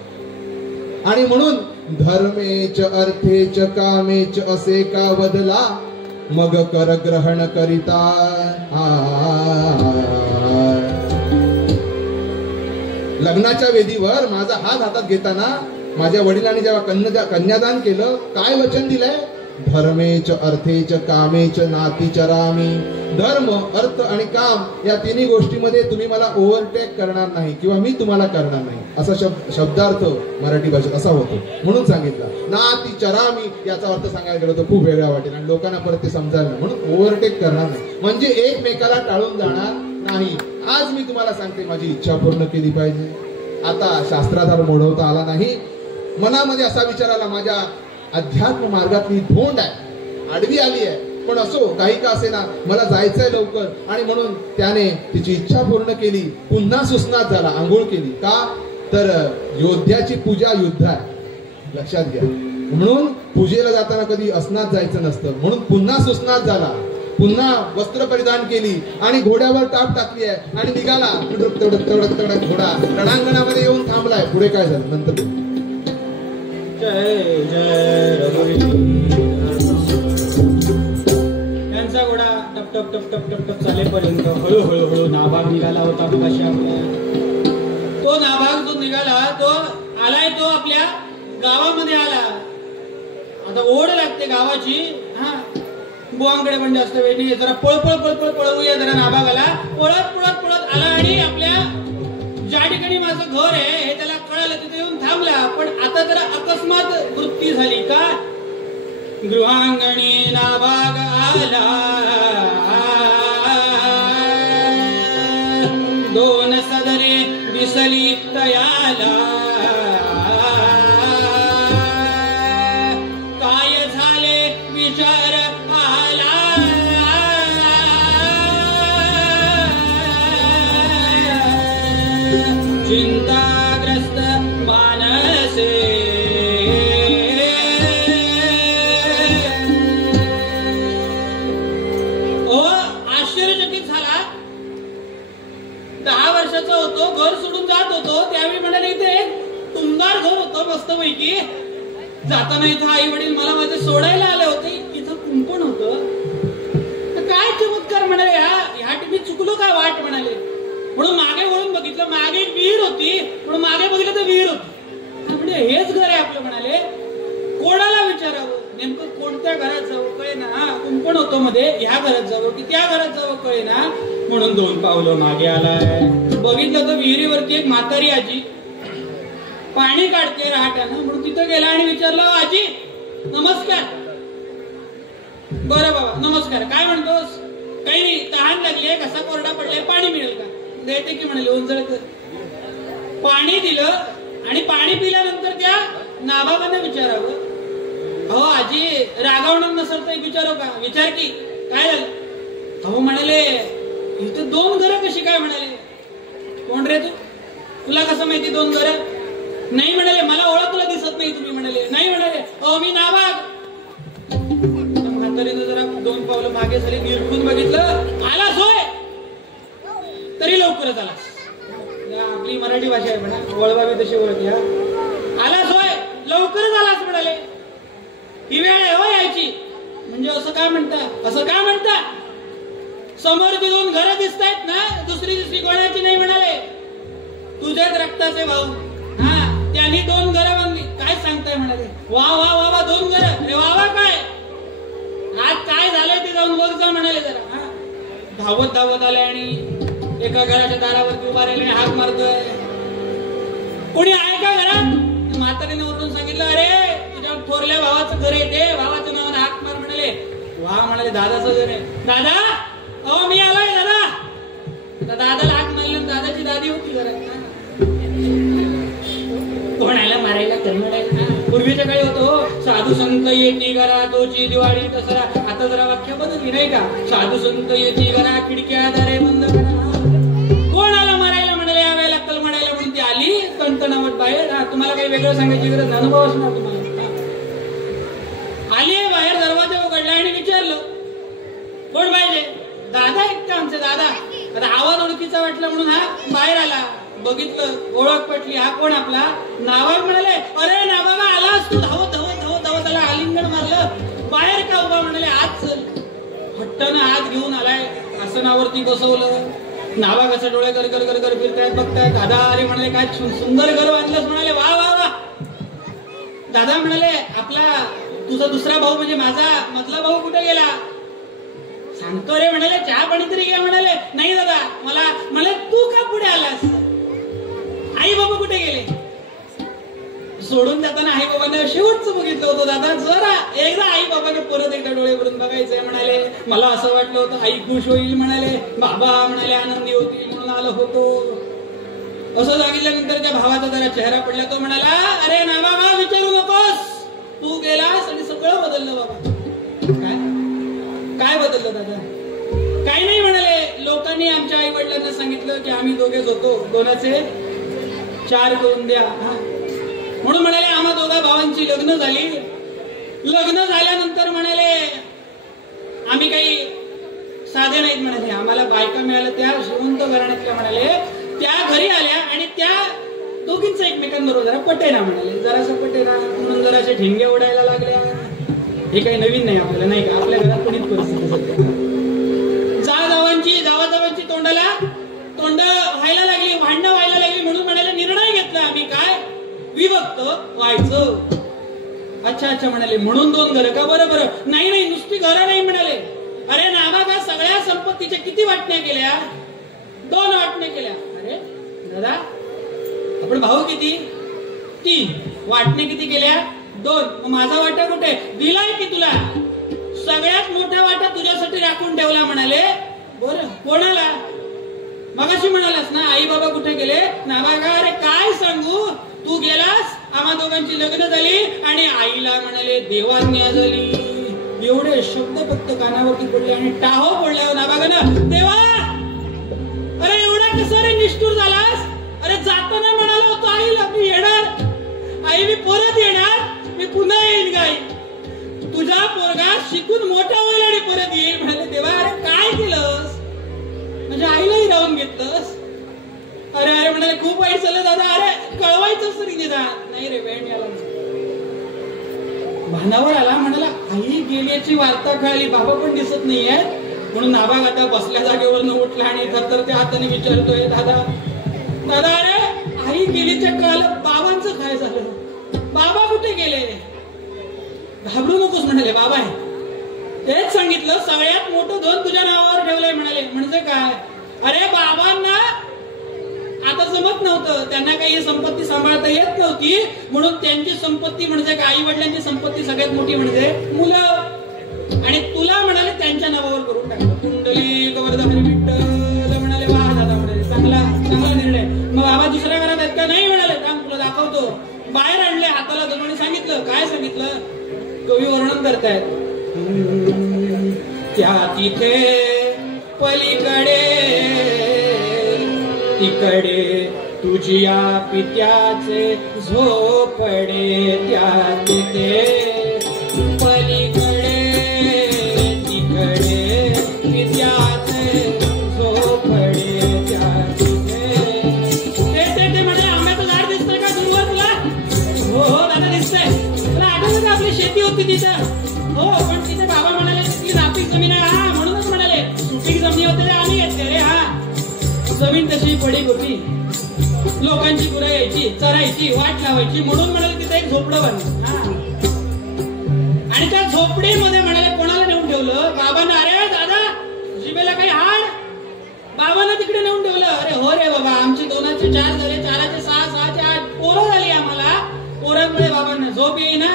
आणि म्हणून धर्मेच अर्थेच कामेच असे का बदला, मग कर ग्रहण करिता. लग्नाच्या वेदीवर माझा हात हातात घेताना माझ्या वडिलांनी जेव्हा कन्यादान केलं, काय वचन दिलंय? धर्मेच अर्थेच कामेच नातीचरामी. धर्म, अर्थ आणि काम या तिन्ही गोष्टीमध्ये तुम्ही मला ओव्हरटेक करणार नाही किंवा मी तुम्हाला करणार नाही, असा शब्दार्थ मराठी भाषेत असा होतो. म्हणून सांगितलं नातीचरामी. याचा अर्थ सांगायला गेलो तर खूप वेगळा वाटेल आणि लोकांना परत ते समजायला नाही. म्हणून ओव्हरटेक करणार नाही म्हणजे एकमेकाला टाळून जाणार नाही. आज मी तुम्हाला सांगते, माझी इच्छा पूर्ण केली पाहिजे. आता शास्त्राधार मोडवता आला नाही. मनामध्ये असा विचार आला, माझ्या अध्यात्म मार्गातली धोंड आहे, आडवी आली आहे, पण असो काही का असेना मला जायचंय लवकर. आणि म्हणून त्याने तिची इच्छा पूर्ण केली. पुन्हा सुस्नात झाला, आंघोळ केली. का तर योद्ध्याची पूजा युद्ध आहे, लक्षात घ्या. म्हणून पूजेला जाताना कधी अस्नात जायचं नसतं. म्हणून पुन्हा सुस्नात झाला, पुन्हा वस्त्र परिधान केली आणि घोड्यावर टाप टाकली आहे आणि निघाला. तडक घोडा रणांगणामध्ये येऊन थांबलाय. पुढे काय झालं नंतर? जय जय रघुवीर. त्यांचा घोडा टप टप टप टप टप टप चालेपर्यंत हळूहळू नाभाग निघाला होता. तो नाभाग जो निघाला तो आलाय, तो आपल्या गावामध्ये आला. आता ओढ लागते गावाची. हा, बुवांकडे पण जास्त वेळ नाही, जरा पळ पळ पळ पळ पळवूया जरा. नाभागाला पळत पळत पळत आला आणि आपल्या ज्या ठिकाणी माझं घर आहे हे त्याला कळालं, तिथे येऊन थांबला. पण आता जरा अकस्मात वृत्ती झाली. का? गृहांगणी नाभाग आला, दोन सदरे दिसली तयाला. काय झाले विचार आला, चिंताग्रस्त मानसे. आश्चर्यचकित झाला. 10 वर्षाचा होतो, घर सोडून जात होतो. त्यावेळी म्हणाले इथे एक तुमदार घर होतं मस्तपैकी. जाताना इथं आई वडील मला माझे सोडायला आले होते. इथं कुंपण होतं. काय चमत्कार म्हणाले, ह्या मी चुकलो काय वाट म्हणाले. म्हणून मागे वळून बघितलं, मागे एक विहीर होती. म्हणून मागे बघितलं तर विहीर होती. म्हणजे हेच घर आहे आपलं म्हणाले. कोणाला विचारावं, नेमकं कोणत्या घरात जावं कळेना. कुंपण होतं मध्ये, ह्या घरात जावं की त्या घरात जावं कळेना. म्हणून 2 पावलं मागे आलाय. बघितलं तर विहिरीवरती एक म्हातारी आजी पाणी काढते रहाट्यानं. म्हणून तिथं गेला आणि विचारलं, आजी नमस्कार. बरं बाबा नमस्कार, काय म्हणतोस? काही नाही, तहान लागली, कसा कोरडा पडलाय, पाणी मिळेल का? देते की म्हणाले. उंजळ पाणी दिलं आणि पाणी पिल्यानंतर त्या नाभागाने विचारावं, अहो आजी रागावणार नसेल तर विचारो का? विचार की काय झालं? अहो म्हणाले इथं 2 घरं कशी काय? म्हणाले कोण रे तू? तुला कसं माहिती 2 घरं? नाही म्हणाले, मला ओळखलं दिसत नाही तुम्ही. म्हणाले नाही म्हणाले, अहो मी नाभाग. म्हातारीनं जरा 2 पावलं मागे झाली, निरखून बघितलं, आलास होय? तरी लवकरच आलास. आपली मराठी भाषा आहे म्हणा, वळवावी तशी ओळखली. आलास होय, लवकरच आलास म्हणाले. ही वेळ आहे हो यायची. म्हणजे असं काय म्हणता? असं काय म्हणता? समोरची 2 घरं दिसत आहेत ना, दुसरी कोणाची नाही म्हणाले. तुझ्याच रक्ताचे भाऊ. हा, त्यांनी 2 घरं बांधली. काय सांगताय म्हणाले? वा वा वा वा 2 घरं. अरे वा वा काय? आज काय झालंय ते जाऊन वर जा म्हणाले जरा. हा, धावत धावत आले आणि एका घराच्या दारावरती उभा राहिले, हाक मारतोय. कोणी आहे का घरात? म्हातारीने उठून सांगितलं, अरे तुझ्या थोरल्या भावाचं घर आहे ते, भावाच्या नावाने हाक मार म्हणाले. वा म्हणाले, दादाचं घर आहे. दादा, अहो मी आलोय दादा. दादाला हाक मारली, दादाची दादी होती घरात. कोणाला मारायला करणारायला. पूर्वीच्या काळी होतो, साधू संत येती घरा तोची दिवाळी दसरा. आता जरा वाक्य बदलली नाही का? साधू संत येती घरा खिडक्या दारे बंद करा. कोणाला मारायला म्हणाले यावेळेला कल म्हणायला म्हणून ती आली तणतणावत बाहेर. तुम्हाला काही वेगळं सांगायची गरज, अनुभव असणार तुम्हाला. आली बाहेर, दरवाजा उघडला आणि विचारलं कोण पाहिजे? दादा एक का आमचे दादा. आता आवाज ओळखीचा वाटला म्हणून हा बाहेर आला. बघितलं, ओळख पटली, हा कोण आपला नावाग म्हणाले. अरे नावागा आलास तू? धावत धावत धावत धावत त्याला आलिंगण मारलं. बाहेर का उभा म्हणाले, आज चल. हट्टानं हात घेऊन आलाय, आसनावरती बसवलं. नावागाचे डोळे कर कर कर कर फिरतायत, बघतायत. दादा अरे म्हणाले काय सुंदर घर बांधलंस म्हणाले. वा वा वा. दादा म्हणाले आपला तुझा दुसरा भाऊ म्हणजे माझा मधला भाऊ कुठे गेला? सांगतो रे म्हणाले, चहा पाणी तरी घ्या म्हणाले. नाही दादा, मला म्हणाले तू का पुढे आलास? आई बाबा कुठे गेले? सोडून जाताना आई बाबांना शेवटचं बघितलं होतं दादा, जरा एकदा आई बाबाने परत एकदा डोळे भरून बघायचंय म्हणाले. मला असं वाटलं होतं आई खुश होईल म्हणाले, बाबा म्हणाले आनंदी होतील म्हणून आलो होतो. असं सांगितल्यानंतर त्या भावाचा जरा चेहरा पडला. तो म्हणाला, अरे ना बाबा विचारू नकोस, तू गेलास आणि सगळं बदललं बाबा. काय बदललं दादा? काही नाही म्हणाले, लोकांनी आमच्या आई वडिलांना सांगितलं की आम्ही दोघेच होतो, दोनाचे 4 करून द्या. म्हणून म्हणाले आम्हा दोघा भावांची लग्न झाली. लग्न झाल्यानंतर म्हणाले आम्ही काही साधे नाहीत म्हणाले, आम्हाला बायका मिळाल्या त्या श्रीमंत घराण्यातल्या म्हणाले. त्या घरी आल्या आणि त्या दोघींचं एकमेकांबरोबर जरा पटेना म्हणाले, जरासं पटेना म्हणून जराशे ठिंगे उडायला लागल्या. हे काही नवीन नाही आपल्याला, नाही का? आपल्या घरात पण हीच परिस्थिती सध्या. जावाजावांची तोंड व्हायला लागली, भांडणं व्हायला लागली. म्हणून म्हणाले निर्णय घेतला आम्ही, काय विभक्त व्हायचं. अच्छा म्हणाले, म्हणून 2 घरं का? बरं नाही नुसती घरं नाही म्हणाले. अरे नामा का सगळ्या संपत्तीच्या किती वाटण्या केल्या? 2 वाटण्या केल्या. अरे दादा आपण भाऊ किती? 3. वाटणे किती केल्या? 2. माझा वाटा कुठे? दिलाय की तुला? सगळ्यात मोठा वाटा तुझ्यासाठी राखून ठेवला म्हणाले. बरं कोणाला? मगाशी म्हणालास ना आई बाबा कुठे गेले? नावा का? अरे काय सांगू, तू गेलास, आम्हा दोघांची लग्न झाली आणि आईला म्हणाले देवाज्ञा झाली. एवढे शब्द फक्त कानावरती पडले आणि टाहो पडल्यावर नावागानं, देवा अरे एवढा कसं रे निष्ठूर झालास? अरे जाताना म्हणाला होतो आईला मी येणार, आई मी परत येणार, मी पुन्हा येईल गाई, तुझा पोरगा शिकून मोठा होईल आणि परत येईल. म्हणाले देवा अरे काय केलंस? म्हणजे आईलाही राहून घेतलंस? अरे म्हणाले खूप वाईट झालं दादा. अरे कळवायचं तरी निदान. नाही रे वेळ मिळाला. भानावर आला, म्हणाला आई गेल्याची वार्ता कळली, बाबा पण दिसत नाहीये. म्हणून नाबाग आता बसल्या जागेवरून उठला आणि थरथरत्या हाताने विचारतोय, दादा अरे आई गेलीच्या कळालं, बाबांचं काय झालं? बाबा कुठे गेले? घाबरू नकोस म्हणाले, बाबा आहे. तेच सांगितलं, सगळ्यात मोठं धन तुझ्या नावावर ठेवलंय म्हणाले. म्हणजे काय? अरे बाबांना आता जमत नव्हतं, त्यांना काही संपत्ती सांभाळता येत नव्हती, म्हणून त्यांची संपत्ती म्हणजे काय? आई वडिलांची संपत्ती सगळ्यात मोठी म्हणजे मुलं. आणि तुला म्हणाले त्यांच्या नावावर करून टाकलं. कुंडली गोवर्धन विठ्ठल म्हणाले. वा दादा म्हणाले, चांगला निर्णय. मग बाबा दुसऱ्या घरात आहेत का? नाही म्हणाले. थांब तुला दाखवतो. बाहेर आणले, हाताला धरून सांगितलं. काय सांगितलं? कवी वर्णन करतायत. त्या तिथे पलीकडे तिकडे तुझ्या पित्याचे झोपडे. त्या तिथे पलीकडे तिकडे पित्याचे झोपडे. त्या तिथे ते म्हणजे आंब्याचं झाड दिसतंय का दूरवर तुला? हो दादा दिसतंय. तुला आठवतं का आपली शेती होती तिथं? हो पण तिथे बाबा म्हणाले ती नापीक जमीन आहे. हा म्हणूनच म्हणाले सुपीक जमिनी होते रे आम्ही घेतले रे. हा जमीन तशी पडीक होती, लोकांची गुरं यायची, चरायची, वाट लावायची, म्हणून म्हणाले तिथे एक झोपडं बांधलं. आणि त्या झोपडीमध्ये म्हणाले कोणाला नेऊन ठेवलं? बाबांना. अरे दादा जिबेला काही हाड? बाबांना तिकडे नेऊन ठेवलं. अरे हो रे बाबा, आमची 2चे 4 झाले, 4चे 6, 6चे 8 पोरं झाली आम्हाला. पोरांमुळे बाबांना झोप येईना,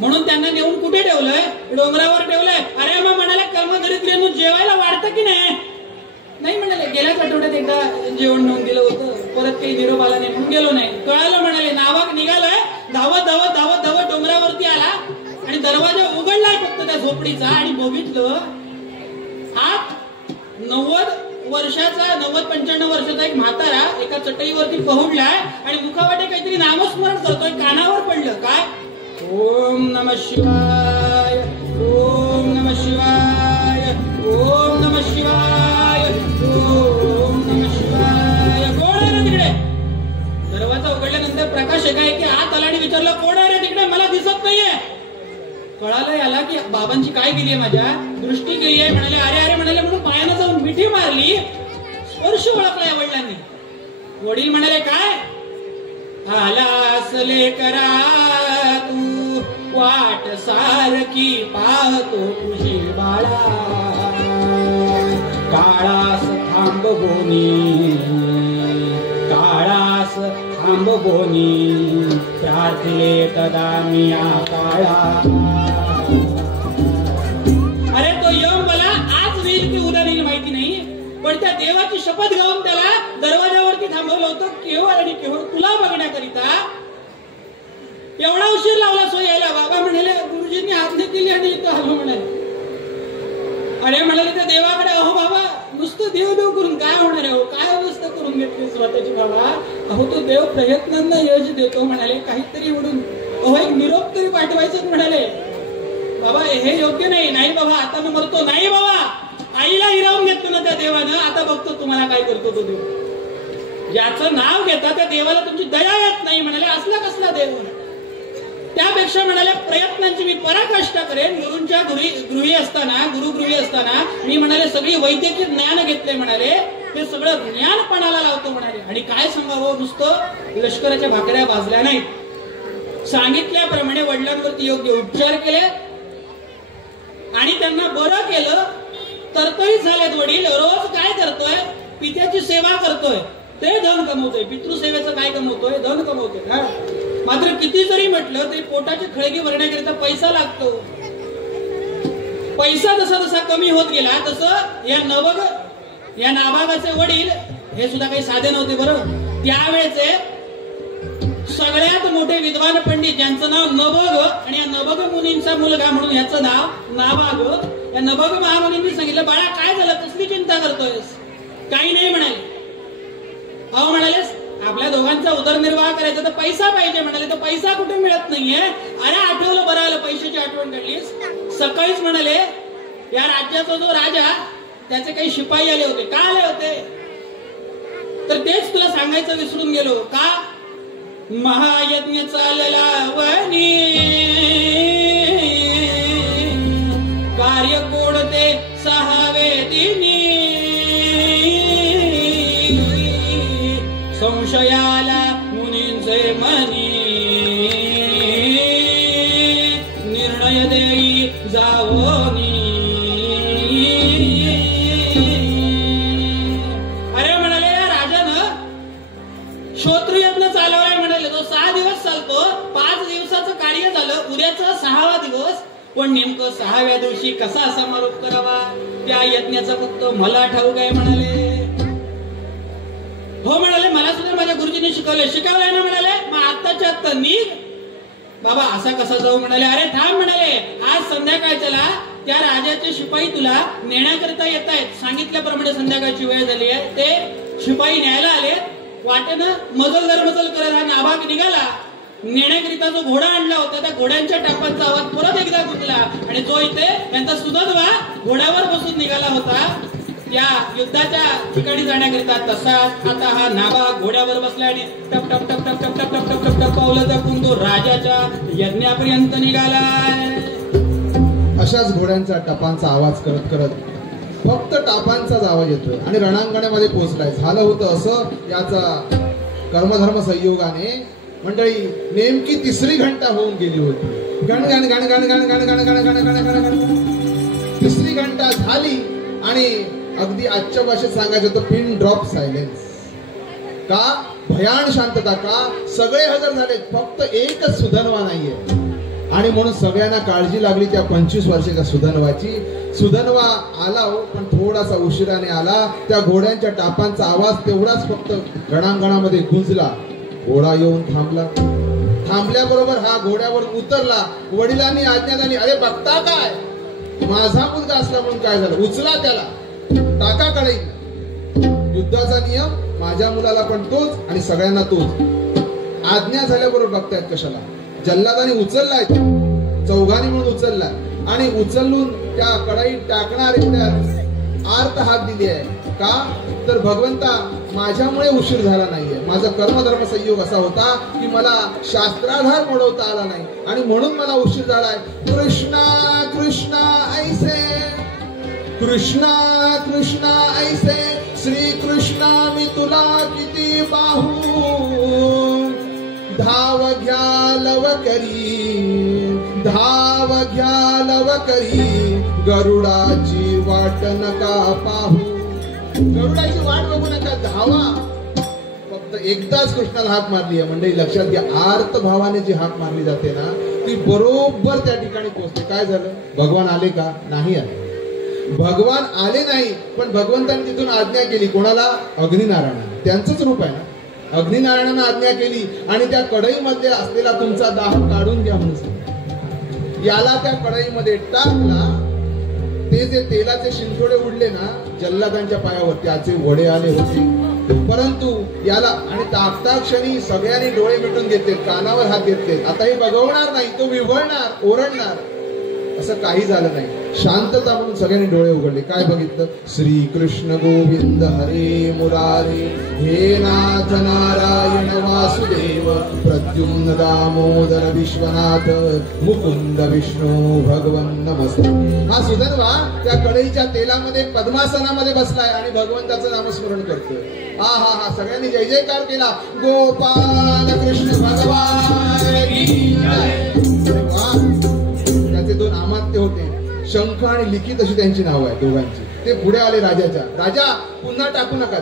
म्हणून त्यांना नेऊन कुठे ठेवलंय? डोंगरावर ठेवलंय. अरे मग म्हणाले कर्मधरीत नेऊन जेवायला वाढतं की नाही? नाही म्हणाले, गेल्याच आठवड्यात एकदा जेवण नेऊन दिलं होतं, परत काही निरोप आला नाही म्हणून गेलो नाही. कळालं म्हणाले. नावाक निघालाय, धावत धावत धावत धावत डोंगरावरती आला आणि दरवाजा उघडलाय फक्त त्या झोपडीचा आणि बघितलं आत 90-95 वर्षाचा एक म्हातारा एका चटईवरती पहुडलाय आणि मुखावाटे काहीतरी नामस्मरण करतोय. कानावर पडलं. काय? ओम नमः शिवाय, ओम नमः शिवाय, ओम नमः शिवाय, ओम नमः शिवाय. कोण आहे रे तिकडे? दरवाजा उघडल्यानंतर प्रकाश आहे की आत आला आणि विचारलं कोण आहे रे तिकडे? मला दिसत नाहीये. कळालं याला की बाबांची काय गेलीये, माझ्या दृष्टी गेलीये. म्हणाले अरे म्हणाले, म्हणून पायानं जाऊन मिठी मारली, स्पर्श ओळखला या वडिलांनी. वडील म्हणाले काय? आलास लेकरा वाट सारखी पाहतो तुझी बाळा, काळास थांबवोनी, काळास थांबवोनी, प्रार्थले तदा मिया काळा. अरे तो यम मला आज होईल की उद्या येईल माहिती नाही, पण त्या देवाची शपथ घेऊन त्याला दरवाजावरती थांबवलं होतं केवळ आणि केवळ तुला बघण्याकरिता. एवढा उशीर लावला सो यायला. बाबा म्हणाले गुरुजींनी आज्ञा दिली आणि इथं आलो म्हणाले. अरे म्हणाले त्या देवाकडे, अहो बाबा नुसतं देव देव करून काय होणार आहे, हो काय अवस्था करून घेतली स्वतःची बाबा. अहो तो देव प्रयत्नांना यश देतो म्हणाले, काहीतरी म्हणून अहो एक निरोप तरी पाठवायचं म्हणाले. बाबा हे योग्य नाही. नाही बाबा आता मी मरतो. नाही बाबा आईला हिरावून घेतलं ना त्या देवानं, आता बघतो तुम्हाला काय करतो तो देव. ज्याचं नाव घेता त्या देवाला तुमची दया येत नाही म्हणाले, असला कसला देव. त्यापेक्षा म्हणाले प्रयत्नांची मी पराकाष्ठा करेन. गुरूंच्या गृही असताना, गुरुगृही असताना मी म्हणाले सगळी वैद्यकीय ज्ञान घेतले म्हणाले, हे सगळं ज्ञान पणाला लावतो म्हणाले. आणि काय सांगावं, नुसतं लष्कराच्या भाकऱ्या भाजल्या नाहीत, सांगितल्याप्रमाणे वडिलांवरती योग्य उपचार केले आणि त्यांना बरं केलं. तरतरीत झालेत वडील. रोज काय करतोय, पित्याची सेवा करतोय, ते धन कमवतोय. पितृसेवेचं काय कमवतोय, धन कमवतोय. मात्र किती जरी म्हटलं तरी पोटाची खळगी भरण्याकरिता पैसा लागतो. पैसा जसा जसा कमी होत गेला तसं या नाभागाचे वडील हे सुद्धा काही साधे नव्हते बरं. त्यावेळेचे सगळ्यात मोठे विद्वान पंडित ज्यांचं नाव नभग, आणि या नभग मुनींचा मुलगा म्हणून याचं नाव नाभाग. या नभग महामुनींनी सांगितलं, बाळा काय झालं, कसली चिंता करतोयस. काही नाही म्हणाले. अहो म्हणाले आपल्या दोघांचा उदरनिर्वाह करायचा तर पैसा पाहिजे म्हणाले. तर पैसा कुठे मिळत नाहीये. अरे आठवलं, बरं आलं पैशाची आठवण काढलीस. सकाळीच म्हणाले या राज्याचा जो राजा त्याचे काही शिपाई आले होते. का आले होते तर तेच तुला सांगायचं विसरून गेलो. का महायज्ञ चालला वनी, कार्य कोडते सहावे दिनी, संशयाला मुनींचे मनी, निर्णय देई जावोनी. अरे म्हणाले या राजानं श्रोत्रयज्ञ चालवलाय म्हणाले. तो 6 दिवस चालतो. 5 दिवसाचं कार्य झालं, उद्याचा 6वा दिवस. पण नेमकं 6व्या दिवशी कसा समारोप करावा त्या यज्ञाचा फक्त मला ठाऊक आहे म्हणाले. हो म्हणाले मला सुद्धा माझ्या गुरुजींनी शिकवलंय. शिकवलंय ना म्हणाले, मग आत्ताच्या आत्ता निघ. बाबा असा कसा जाऊ म्हणाले. अरे थांब म्हणाले, आज संध्याकाळच्याला त्या राजाचे शिपाई तुला नेण्याकरिता येत आहेत. सांगितल्याप्रमाणे संध्याकाळची वेळ झाली आहे. ते शिपाई न्यायला आले. वाटेनं मजल दरमजल करत हा नाभाग निघाला. नेण्याकरिता जो घोडा आणला होता त्या घोड्यांच्या टापांचा आवाज परत एकदा गुंजला आणि जो इथे त्यांचा सुदत्वा घोड्यावर बसून निघाला होता त्या युद्धाच्या ठिकाणी जाण्याकरिता, तसाच आता हा नाभाग घोड्यावर बसला आणि टप टप टप टप टप टप टप टप टप टप पावलं जपून तो राजाच्या यज्ञापर्यंत निघालाय. अशाच घोड्यांचा टपांचा आवाज करत करत फक्त टापांचाच आवाज येतोय आणि रणांगणामध्ये पोहोचलाय. झालं होतं असं याचा कर्मधर्म संयोगाने मंडळी नेमकी 3री घंटा होऊन गेली होती. गण गण गण गण गण गण गण गण गण गण गण गण 3री घंटा झाली आणि अगदी आजच्या भाषेत सांगायचं तर पिन ड्रॉप सायलेन्स. का भयान शांतता. का सगळे हजर झाले, फक्त एकच सुधनवा नाहीये. आणि म्हणून सगळ्यांना काळजी लागली त्या 25 वर्षाच्या सुधनवाची. सुधनवा आला हो, पण थोडासा उशिराने आला. त्या घोड्यांच्या टापांचा आवाज तेवढाच फक्त रणांगणामध्ये गुंजला. घोडा येऊन थांबला. थांबल्याबरोबर हा घोड्यावर उतरला. वडिलांनी आज्ञा झाली, अरे बघता काय, माझा मुलगा असला म्हणून काय झालं, उचला त्याला, टाका कळई. युद्धाचा नियम माझ्या मुलाला पण तोच आणि सगळ्यांना तोच. आज्ञा झाल्याबरोबर बघतायत कशाला. जल्लादाने उचललाय, चौघांनी म्हणून उचललाय आणि उचलून त्या कढईत टाकणार आर्त हात दिली आहे. का तर भगवंता माझ्यामुळे उशीर झाला नाहीये. माझा कर्मधर्म संयोग असा होता की मला शास्त्राधार मोडवता आला नाही आणि म्हणून मला उशीर झालाय. कृष्णा कृष्णा ऐसे, कृष्णा कृष्णा ऐसे, श्री कृष्णा मी तुला किती पाहू, धाव घ्या लव करी, धाव घ्या लव करी गरुडाची वाट नका पाहू. गरुडाची वाट बघू नका, धावा. फक्त एकदाच कृष्णाला हाक मारली आहे मंडळी, लक्षात घ्या. आर्त भावाने जी हाक मारली जाते ना ती बरोबर त्या ठिकाणी पोहोचते. काय झालं? भगवान आले का? नाही आले. भगवान आले नाही, पण भगवंतांनी तिथून आज्ञा केली. कोणाला? अग्निनारायणाला. त्यांचंच रूप आहे ना. अग्निनारायणानं आज्ञा केली आणि त्या कढईमध्ये असलेला तुमचा दाह काढून घ्या म्हणून सांगितलं. याला त्या कढईमध्ये टाकला. ते जे तेलाचे शिंतोडे उडले ना जल्लादांच्या पायावर, त्याचे वडे आले होते. परंतु याला आणि टाकता क्षणी सगळ्यांनी डोळे मिटून घेतले, कानावर हात घेतले. आता हे बघवणार नाही, तो विव्हळणार, ओरडणार. असं काही झालं नाही. शांतता म्हणून सगळ्यांनी डोळे उघडले. काय बघितलं? श्री कृष्ण गोविंद हरे मुरारे, हे नाथ नारायण वासुदेव, प्रद्युम्न दामोदर विश्वनाथ, मुकुंद विष्णू भगवन नमस्ते. हा सुधन्वा त्या कढईच्या तेलामध्ये पद्मासनामध्ये बसलाय आणि भगवंताचं नामस्मरण करतोय. हा हा हा सगळ्यांनी जय जयकार केला. गोपाल कृष्ण भगवान की जय. त्याचे दोन अमात्य होते, शंख आणि लिखित अशी त्यांची नाव आहे दोघांची. ते पुढे आले राजाच्या. राजा पुन्हा टाकू नका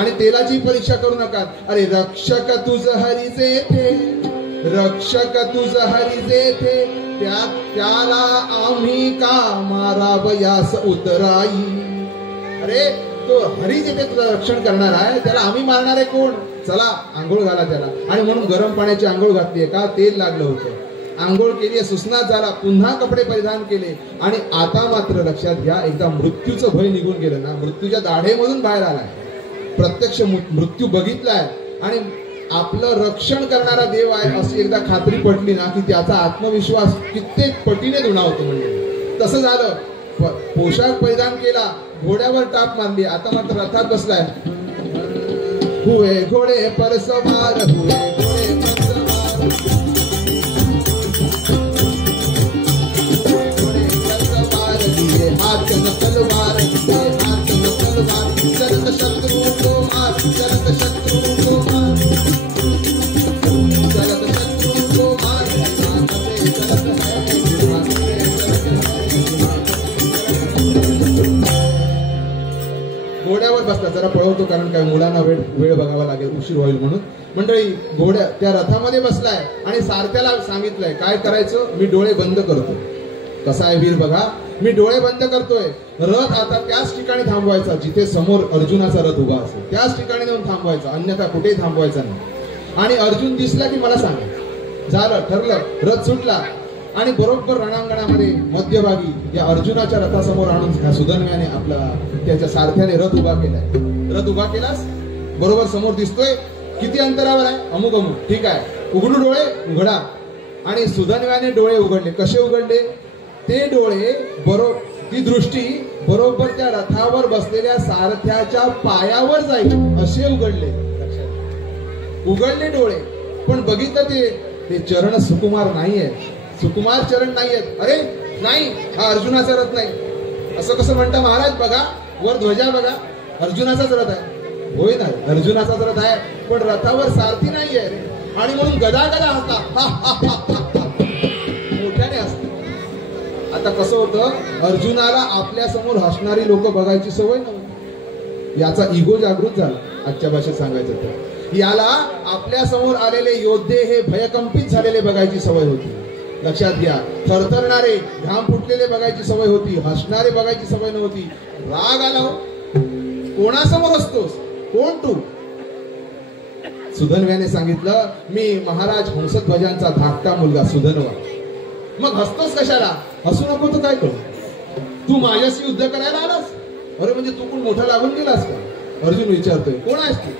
आणि तेलाची परीक्षा करू नका. अरे रक्षक तुझ हरीचे थे, रक्षक तुझ हरीचे थे, त्याला आम्ही का मारावयास उतराई. अरे तो हरी जिथे तुझं रक्षण करणार आहे त्याला आम्ही मारणार आहे कोण? चला आंघोळ घाला त्याला. आणि म्हणून गरम पाण्याची आंघोळ घातलीये. का? तेल लागलं होतं. आंघोळ केली, सुस्नात झाला, पुन्हा कपडे परिधान केले. आणि आता मात्र लक्षात घ्या, एकदा मृत्यूचं भय निघून गेलं ना, मृत्यूच्या दाढेमधून बाहेर आलाय, प्रत्यक्ष मृत्यू बघितलाय आणि आपलं रक्षण करणारा देव आहे अशी एकदा खात्री पटली ना की त्याचा आत्मविश्वास कित्येक पटीने दुणावतो. म्हणजे तसं झालं. पोशाख परिधान केला, घोड्यावर टाप मारली, आता मात्र रथात बसलाय. हुए घोडे पर सवार, हुए घोडे पर सवार, हाथ में तलवार, हाथ में तलवार, चलत शत्रु को मार, चलत शत्रु को मार, चलत शत्रु को मार, हाथ से चलत है, हाथ से चलत है. घोड्यावर बसला. जरा पळवतो कारण काय मुलांना वेळ बघावा लागेल, उशीर होईल म्हणून. मंडळी घोड्या त्या रथामध्ये बसलाय आणि सारथ्याला सांगितलंय काय करायचं. मी डोळे बंद करतो. कसा आहे वीर बघा, मी डोळे बंद करतोय. रथ आता त्याच ठिकाणी थांबवायचा जिथे समोर अर्जुनाचा रथ उभा असेल, त्याच ठिकाणी जाऊन थांबवायचा, अन्यथा कुठेही थांबवायचा नाही. आणि अर्जुन दिसला की मला सांगा. झालं, ठरलं. रथ सुटला आणि बरोबर रणांगणामध्ये मध्यभागी या अर्जुनाच्या रथासमोर आणून ह्या सुधन्व्याने आपला त्याच्या सारथ्याने रथ उभा केलाय. रथ उभा केलास, बरोबर समोर दिसतोय. किती अंतरावर आहे? अमुक अमुक. ठीक आहे, उघडू डोळे, उघडा. आणि सुधन्व्याने डोळे उघडले. कसे उघडले? ते डोळे बरोबर, ती दृष्टी बरोबर त्या रथावर बसलेल्या सारथ्याच्या पायावर जाईल असे उघडले. उघडले डोळे, पण बघितलं ते चरण सुकुमार नाहीये, सुकुमार चरण नाहीयेत. अरे नाही, हा अर्जुनाचा रथ नाही. असं कसं म्हणता महाराज? बघा वर ध्वजा बघा, अर्जुनाचाच रथ आहे. होय ना, अर्जुनाचाच रथ आहे, पण रथावर सारथी नाहीये. आणि म्हणून गदा गदा हसता, मोठ्याने हसता. आता कसं होतं, अर्जुनाला आपल्या समोर हसणारी लोक बघायची सवय नव्हती. याचा इगो जागृत झाला. आजच्या भाषेत सांगायचं तर याला आपल्या समोर आलेले योद्धे हे भयकंपित झालेले बघायची सवय होती. लक्षात घ्या, थरथरणारे, घाम फुटलेले बघायची सवय होती, हसणारे बघायची सवय नव्हती. राग आला हो, कोणासमोर असतोस, कोण तू? सुधन्व्याने सांगितलं, मी महाराज हंसध्वजांचा धाकटा मुलगा सुधन्वा. मग हसतोस कशाला? हसू नको तर काय करू? तू माझ्याशी युद्ध करायला आलास? अरे म्हणजे तू कोण मोठा लागून गेलास का? अर्जुन विचारतोय. कोण आहेस तू?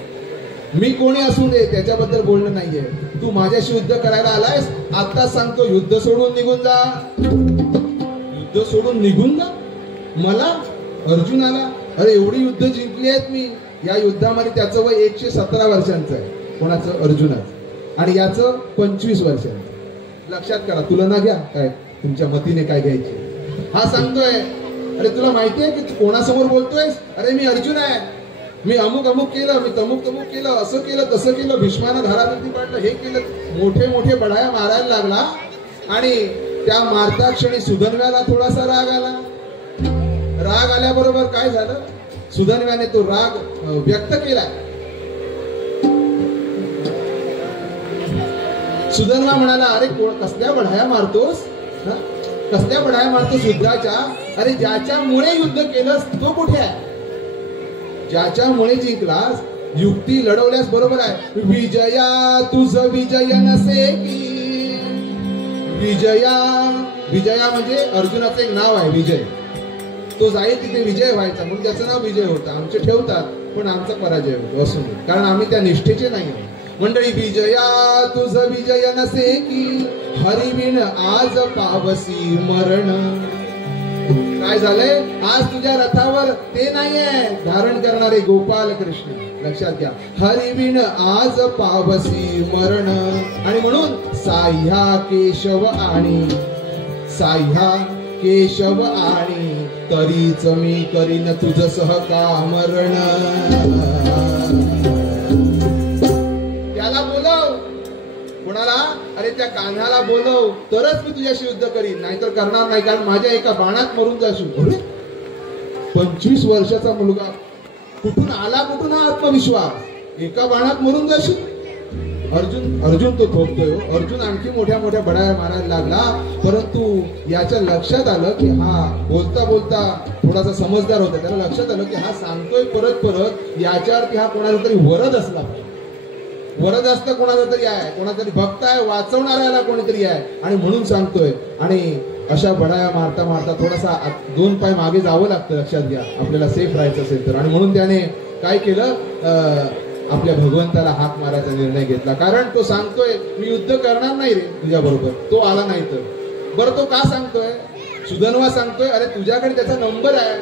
मी कोणी असू दे त्याच्याबद्दल बोलणं नाहीये. तू माझ्याशी युद्ध करायला आलायस? आता सांगतो, युद्ध सोडून निघून जा. युद्ध सोडून निघून जा? मला? अर्जुनाला? अरे एवढी युद्ध जिंकली आहेत मी. या युद्धामध्ये त्याचं वय 117 वर्षांचं आहे. कोणाचं? अर्जुनाचं. आणि याचं 25 वर्षांचं. लक्षात करा, तुलना घ्या काय तुमच्या मतीने काय घ्यायची. हा सांगतोय, अरे तुला माहिती आहे की तू कोणासमोर बोलतोयस? अरे मी अर्जुन आहे, मी अमुक अमुक केलं, मी तमुक तमुक केलं, असं केलं तसं केलं, भीष्मानं धारावरती पाडलं, हे केलं. मोठे मोठे बढाया मारायला लागला आणि त्या मारता क्षणी सुधन्व्याला थोडासा राग आला. राग आल्याबरोबर काय झालं, सुधन्व्याने तो राग व्यक्त केला. सुधन्वा म्हणाला, अरे कसल्या बढाया मारतोस, कसल्या बढाया मारतोस युद्धाच्या? अरे ज्याच्यामुळे युद्ध केलंस तो कुठे आहे? ज्याच्यामुळे जिंकलास, युक्ती लढवल्यास बरोबर आहे. विजया तुझ विजय नसे की, विजया, विजया म्हणजे अर्जुनाचं एक नाव आहे विजय. तो जाईल तिथे विजय व्हायचा म्हणून त्याचं नाव विजय होतं. आमचे ठेवतात पण आमचा पराजय होतो असू नये, कारण आम्ही त्या निष्ठेचे नाही. मंडळी, विजया तुझ विजय नसे की, हरिविण आज पावसी मरण. काय झालंय, आज तुझ्या रथावर ते नाहीये धारण करणारे गोपाल कृष्ण. लक्षात घ्या, हरिविण आज पावसी मरण. आणि म्हणून साह्या केशव आणि, साह्या केशव आणि, तरीच मी करीन तुझ सहकामरण. त्याला बोलव, कोणाला? अरे त्या कान्हाला बोलव, तरच मी तुझ्याशी युद्ध करीन, नाहीतर करणार नाही, कारण माझ्या एका बाणात मरून जाशील. 25 वर्षाचा मुलगा, कुठून आला, कुठून हा आत्मविश्वास? एका बाणात मरून जाशील. अर्जुन तो थोपतोय. अर्जुन आणखी मोठ्या मोठ्या बढाया मारायला लागला. परंतु याच्या लक्षात आलं की हा बोलता बोलता थोडासा समजदार होता. त्याला लक्षात आलं की हा सांगतोय परत परत, याच्यावरती हा कोणाचा तरी वरद असला पाहिजे. वरद असतं कोणाचा तरी आहे, कोणाचा तरी भक्त आहे, वाचवणाऱ्याला कोणीतरी आहे, आणि म्हणून सांगतोय. आणि अशा बढाया मारता मारता थोडासा 2 पाय मागे जावं लागतं, लक्षात घ्या, आपल्याला सेफ राहायचं असेल तर. आणि म्हणून त्याने काय केलं, आपल्या भगवंताला हाक मारायचा निर्णय घेतला. कारण तो सांगतोय मी युद्ध करणार नाही रे तुझ्या बरोबर, तो आला नाही तर. बरं तो का सांगतोय? सुधन्वा सांगतोय, अरे तुझ्याकडे त्याचा नंबर आहे,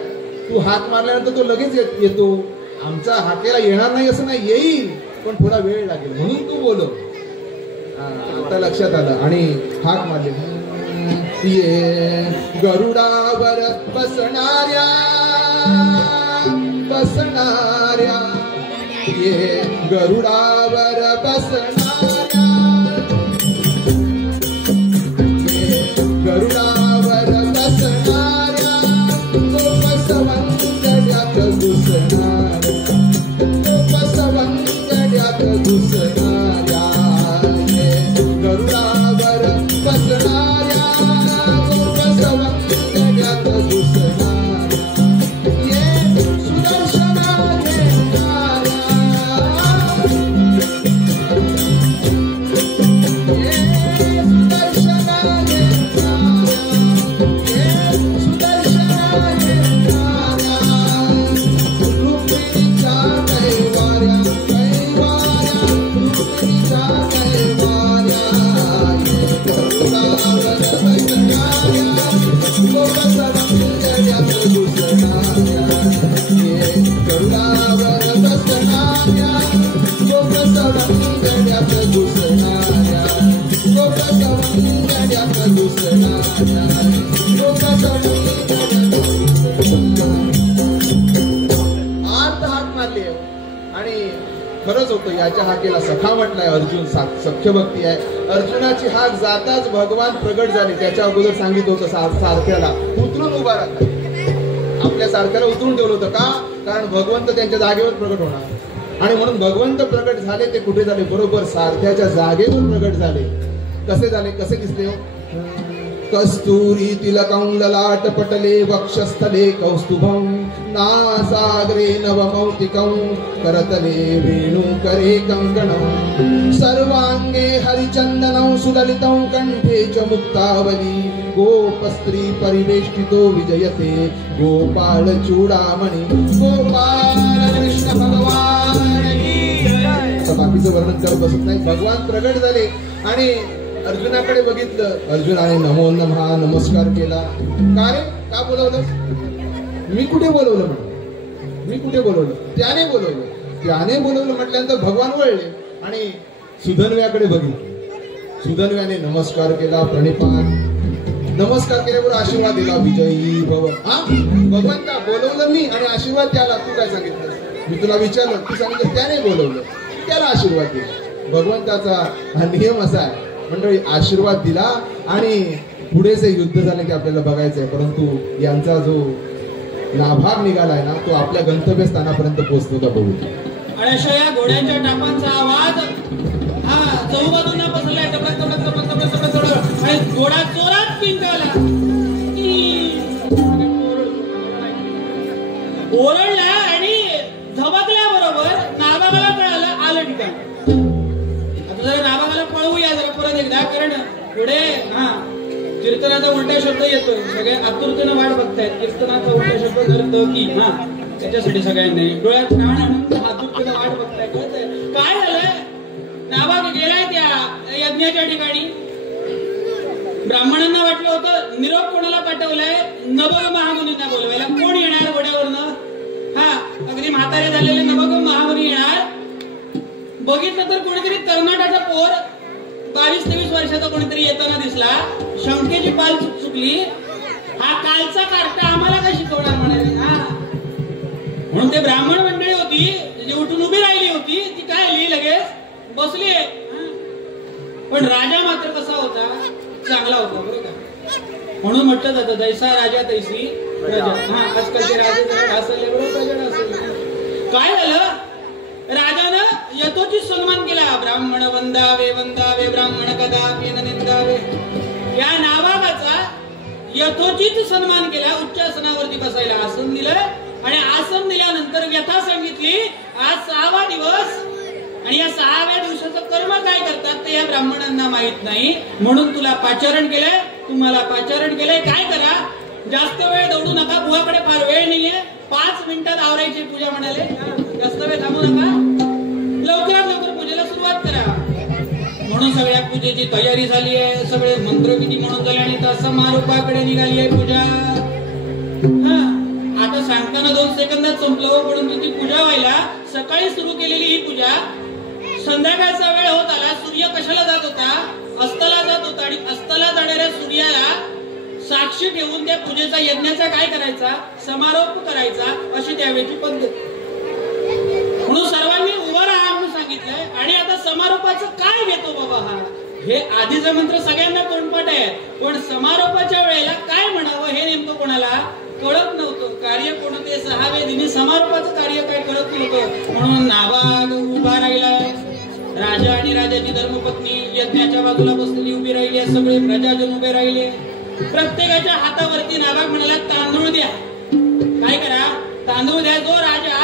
तू हाक मारल्यानंतर तो लगेच येतो. आमचा हाकेला येणार नाही असं नाही, येईल पण थोडा वेळ लागेल, म्हणून तू बोलव. आता लक्षात आलं आणि हाक मारली. ये गरुडावर बसणाऱ्या, बसणाऱ्या, ये गरुडावर बसणाऱ्या, ये गरुडावर बसणाऱ्या, गोपसवंगड्यात घुसणाऱ्या, गोपसवंगड्यात घुसणाऱ्या, ये गरुडावर बसणाऱ्या, गोपसवंगड्यात घुसणाऱ्या, ये सुदर्शना घेणाऱ्या, खरंच होतं. याच्या हाकेला सखा म्हटलाय. अर्जुन सख्य भक्ती आहे. अर्जुनाची हाक जाताच भगवान प्रगट झाले. त्याच्या अगोदर सांगितलं होतं सारथ्याला उतरून उभा राहा. आपल्या सारख्याला उतरून ठेवलं होतं का? कारण भगवंत त्यांच्या जागेवर प्रगट होणार. आणि म्हणून भगवंत प्रगट झाले. ते कुठे झाले? बरोबर सारथ्याच्या जागेवर प्रगट झाले. कसे झाले? कसे दिसले? कस्तुरी तिलकं ललाट पटले वक्षस्थले कौस्तुभं नासाग्रे नवमौक्तिकं करतले वेणुकरे कंकणं सर्वांगे हरिचन्दनं सुललितं कंठे च मुक्तावली गोपस्त्री परिवेष्टितो विजयते गोपाल चूडामणि गोपाल कृष्ण भगवान की जय. बाकीचं वर्णन करत बसत नाही. भगवान प्रगट झाले आणि अर्जुनाकडे बघितलं. अर्जुनाने नमो नमः नमस्कार केला. का रे? का बोलवलं? मी कुठे बोलवलं म्हणून? मी कुठे बोलवलं? त्याने बोलवलं. त्याने बोलवलं म्हटल्यानंतर भगवान वळले आणि सुधन्व्याकडे बघितलं. सुधन्व्याने नमस्कार केला, प्रणिपात नमस्कार केल्यावर आशीर्वाद दिला. विजयी भव. हा भगवंता बोलवलं मी आणि आशीर्वाद द्याला. तू काय सांगितलं? मी तुला विचारलं, तू सांगितलं त्याने बोलवलं, त्याला आशीर्वाद दिला. भगवंताचा हा नियम असा आहे मंडळी. आशीर्वाद दिला आणि पुढेचे युद्ध झाले की आपल्याला बघायचं आहे, परंतु यांचा जो नाभाग निघालाय ना तो आपल्या गंतव्यस्थानापर्यंत पोहोचतो का बघू. आणि अशा या घोड्यांच्या टापांचा आवाज चहूबाजूंना पसरलाय, आणि घोडा जोरात किंकाळला, ओरडला आणि धबकल्याबरोबर नाभागाला कळालं आलं ठिकाण. आता जरा नाभागाला पळवूया जरा परत एकदा, कारण पुढे कीर्तनाचा उलटा शब्द येतोय, सगळ्या आतुरतेनं वाट बघतायत. कीर्तनाचा उलटा शब्द करतो की त्याच्यासाठी सगळ्यांनी डोळ्यात प्राण आणून आतुरतेनं वाट बघताय. कळतंय काय झालंय? नाभाग गेलाय त्या यज्ञाच्या ठिकाणी. ब्राह्मणांना वाटलं होतं निरोप कोणाला पाठवलाय, नभग महामुनींना बोलवायला. कोण येणार घोड्यावरनं? अगदी म्हातारे झालेले नभग महामुनी येणार. बघितलं तर कोणीतरी कर्नाटकाचा पोर 22-23 वर्षाचा कोणीतरी येताना दिसला. शंकेची पाल चुकली. हा कालचा कार्टा आम्हाला काय शिकवणार म्हणाले. म्हणून ते ब्राह्मण मंडळी होती जी उठून उभी राहिली होती, ती काय आली लगेच बसली. पण राजा मात्र कसा होता? चांगला होता बरं का. म्हणून म्हटलं जातं जैसा राजा तैसी प्रजा. आजकालचे राजे असेल प्रजा असेल. काय झालं? राजानं यथोचित सन्मान केला. ब्राह्मण वंदावे वंदावे ब्राह्मण कदापि न निंदावे. या नावाचा यथोचित सन्मान केला. उच्च आसनावरती बसायला आसन दिलं आणि आसन दिल्यानंतर व्यथा सांगितली. आज 6वा दिवस आणि या 6व्या दिवसाचं कर्म काय करतात ते या ब्राह्मणांना माहित नाही. म्हणून तुला पाचारण केलंय, तुम्हाला पाचारण केलंय. काय करा, जास्त वेळ दौडू नका, बुवाकडे फार वेळ नाहीये. 5 मिनिटात आवरायची पूजा म्हणाले. जास्त वेळ थांबू नका, लवकरात लवकर पूजेला सुरुवात करा. म्हणून सगळ्या पूजेची तयारी झाली आहे. सगळे मंत्रविधी म्हणून झाले आणि आता समारोपाकडे निघाली आहे पूजा. आता सांगताना 2 सेकंदात संपलं, परंतु ती पूजा व्हायला सकाळी सुरू केलेली ही पूजा संध्याकाळचा वेळ होत आला. सूर्य कशाला जात होता? अस्ताला जात होता. आणि अस्ताला जाणाऱ्या सूर्याला साक्षी ठेवून त्या पूजेचा यज्ञाचा काय करायचा? समारोप करायचा, अशी त्यावेळची पद्धत. म्हणून सर्वांनी उभं राहा म्हणून सांगितलंय. आणि आता समारोपाचं काय घेतो बाबा हा? हे आधीचा मंत्र सगळ्यांना तोंडपाठ आहे, पण समारोपाच्या वेळेला काय म्हणावं हे नेमकं कोणाला कळत नव्हतं. कार्य कोणते 6व्या दिनी समारोपाचं कार्य काय कळत नव्हतं. म्हणून नाभाग उभा राहिलाय. राजा आणि राजाची धर्मपत्नी यज्ञाच्या बाजूला बसलेली उभी राहिली. सगळे प्रजाजन उभे राहिले. प्रत्येकाच्या हातावरती नाभाग म्हणाला तांदूळ द्या. काय करा? तांदूळ द्या. जो राजा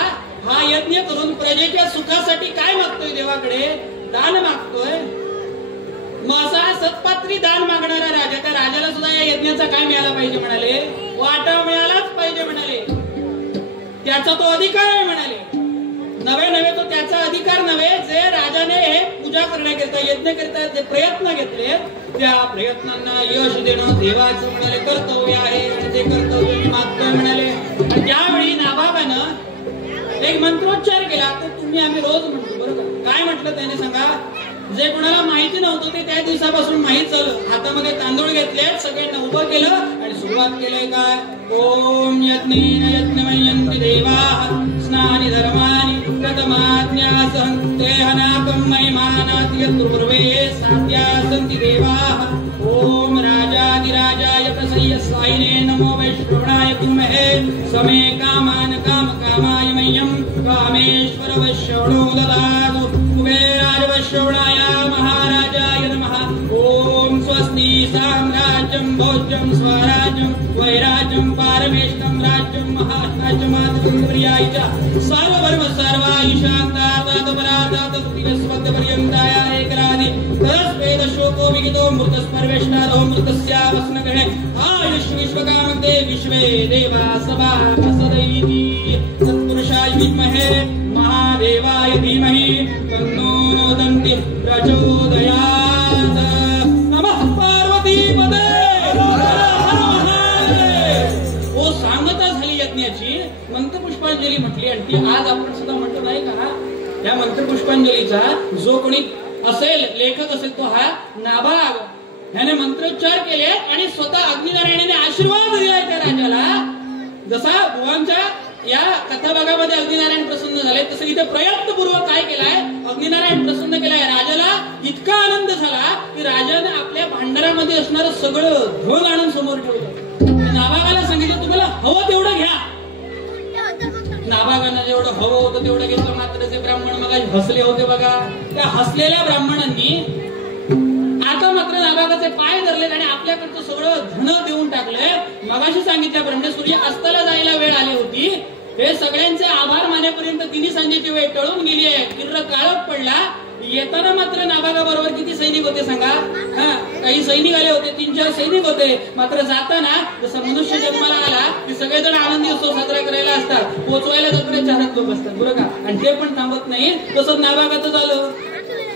हा यज्ञ करून प्रजेच्या सुखासाठी काय मागतोय? देवाकडे दान मागतोय. मग असा सत्पात्री दान मागणारा राजा, त्या राजाला सुद्धा या यज्ञाचा काय मिळाला पाहिजे म्हणाले? वाटा मिळालाच पाहिजे म्हणाले. त्याचा तो अधिकार आहे म्हणाले. नवे तो त्याचा अधिकार नव्हे, जे राजाने हे पूजा करण्याकरिता यज्ञ करता जे प्रयत्न घेतले त्या प्रयत्नांना यश देणं देवाचं म्हणाले कर्तव्य आहे. आणि ते कर्तव्य मी मागतोय म्हणाले. आणि ज्यावेळी नाभागानं एक मंत्रोच्चार केला तो तुम्ही आम्ही रोज म्हणतो बरं का. काय म्हटलं त्याने सांगा? जे कोणाला माहिती नव्हतं ते त्या दिवसापासून माहीत झालं. हातामध्ये तांदूळ घेतले, सगळ्यांना उभं केलं आणि सुरुवात केलंय काय? ओम यज्ञेन यज्ञमयन्ति देवाः स्नानि धर्माणि प्रथमाज्ञासन्ते हनाकं महिमानात् यत्पूर्वे सात्या सन्ति देवाः. ओम राजाधिराजाय प्रसय्यस्वायिने नमो वैश्रवणाय कुर्महे समे कामान कामकामाय मह्यं कामेश्वर वैश्रवणो ददातु. कुबेराय वैश्रवणाय महाराजाय नमः. ओम स्वस्ति साम्राज्यं भोज्यं स्वराज्यं वैराज्यं पारमेष्टं राज्यं महाराज्यमातृप्रियाय च सर्वधर्म सर्वायुषान्तार्तात् दिवस्वद्पर्यन्ताय एकरादि तदस्वेद शोको विगितो मृतस्पर्वेष्टादो मृतस्यावस्नगणे आयुष विश्वकामते विश्वे देवा सभा सदैति सत्पुरुषाय विद्महे महादेवाय धीमहि तन्नो दन्ति प्रचोदयात्. नमः पार्वतीपते. ओ सांगता झाली यज्ञाची मंत्रपुष्पांजली म्हटली. आणि ती आज आपण सुद्धा म्हणतो नाही का? या मंत्रपुष्पांजलीचा जो कोणी असेल लेखक असेल तो हा नाभाग. ह्याने मंत्रोच्चार केले आणि स्वतः अग्निनारायणाने आशीर्वाद दिलाय त्या राजाला. जसा बुवांच्या या कथाभागामध्ये अग्निनारायण प्रसन्न झाले, तसं इथे प्रयत्नपूर्वक काय केलाय, अग्निनारायण प्रसन्न केलाय. राजाला इतका आनंद झाला की राजाने आपल्या भांडारामध्ये असणारं सगळं धन आणून समोर ठेवलं. नाभागाला सांगितलं तुम्हाला हवं तेवढं घ्या. नाभागानं जेवढं हवं होतं तेवढं घेतलं. मात्र ते ब्राह्मण मग हसले होते बघा. त्या हसलेल्या ब्राह्मणांनी आता मात्र नाभागाचे पाय धरले आणि आपल्याकडचं सगळं धन देऊन टाकलंय. मगाशी सांगितल्याप्रमाणे सूर्य अस्ताला जायला वेळ आली होती. हे सगळ्यांचे आभार मानेपर्यंत तिन्ही सांजेची वेळ टळून गेली आहे. किर्र काळोख पडला. येताना मात्र नाभागाबरोबर किती सैनिक होते सांगा. काही सैनिक आले होते, 3-4 सैनिक होते. मात्र जाताना जसं मनुष्य जन्माला आला की सगळेजण आनंदी उत्सव साजरा करायला असतात. पोचवायला सगळे 4 लोक असतात बरं का. आणि ते पण थांबत नाही. तसंच नाभागाचं झालं.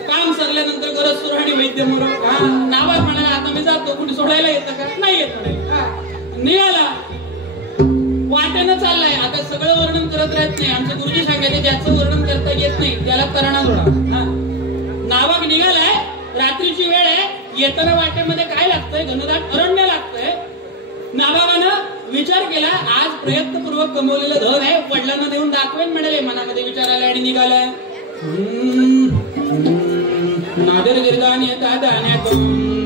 काम सरल्यानंतर गरज सुरू आणि वैद्य म्हणून नाभाग म्हणाला आता मी जातो. कुणी सोडायला येतं का, नाही येत म्हणे. निघाला, वाटेनं चाललाय. आता सगळं वर्णन करत राहत नाही. आमचे गुरुजी सांगायचे ज्याचं वर्णन करता येत नाही त्याला तरणा जोडा. नाभाग निघालाय, रात्रीची वेळ आहे. येताना वाटेमध्ये काय लागतंय, घनदाट अरण्य लागतंय. नाभागानं विचार केला आज प्रयत्नपूर्वक कमवलेलं धन आहे, वडिलांना देऊन दाखवेन म्हणाले. मनामध्ये विचार आला आणि निघालाय. नादर गिरदाने दादाण्यातून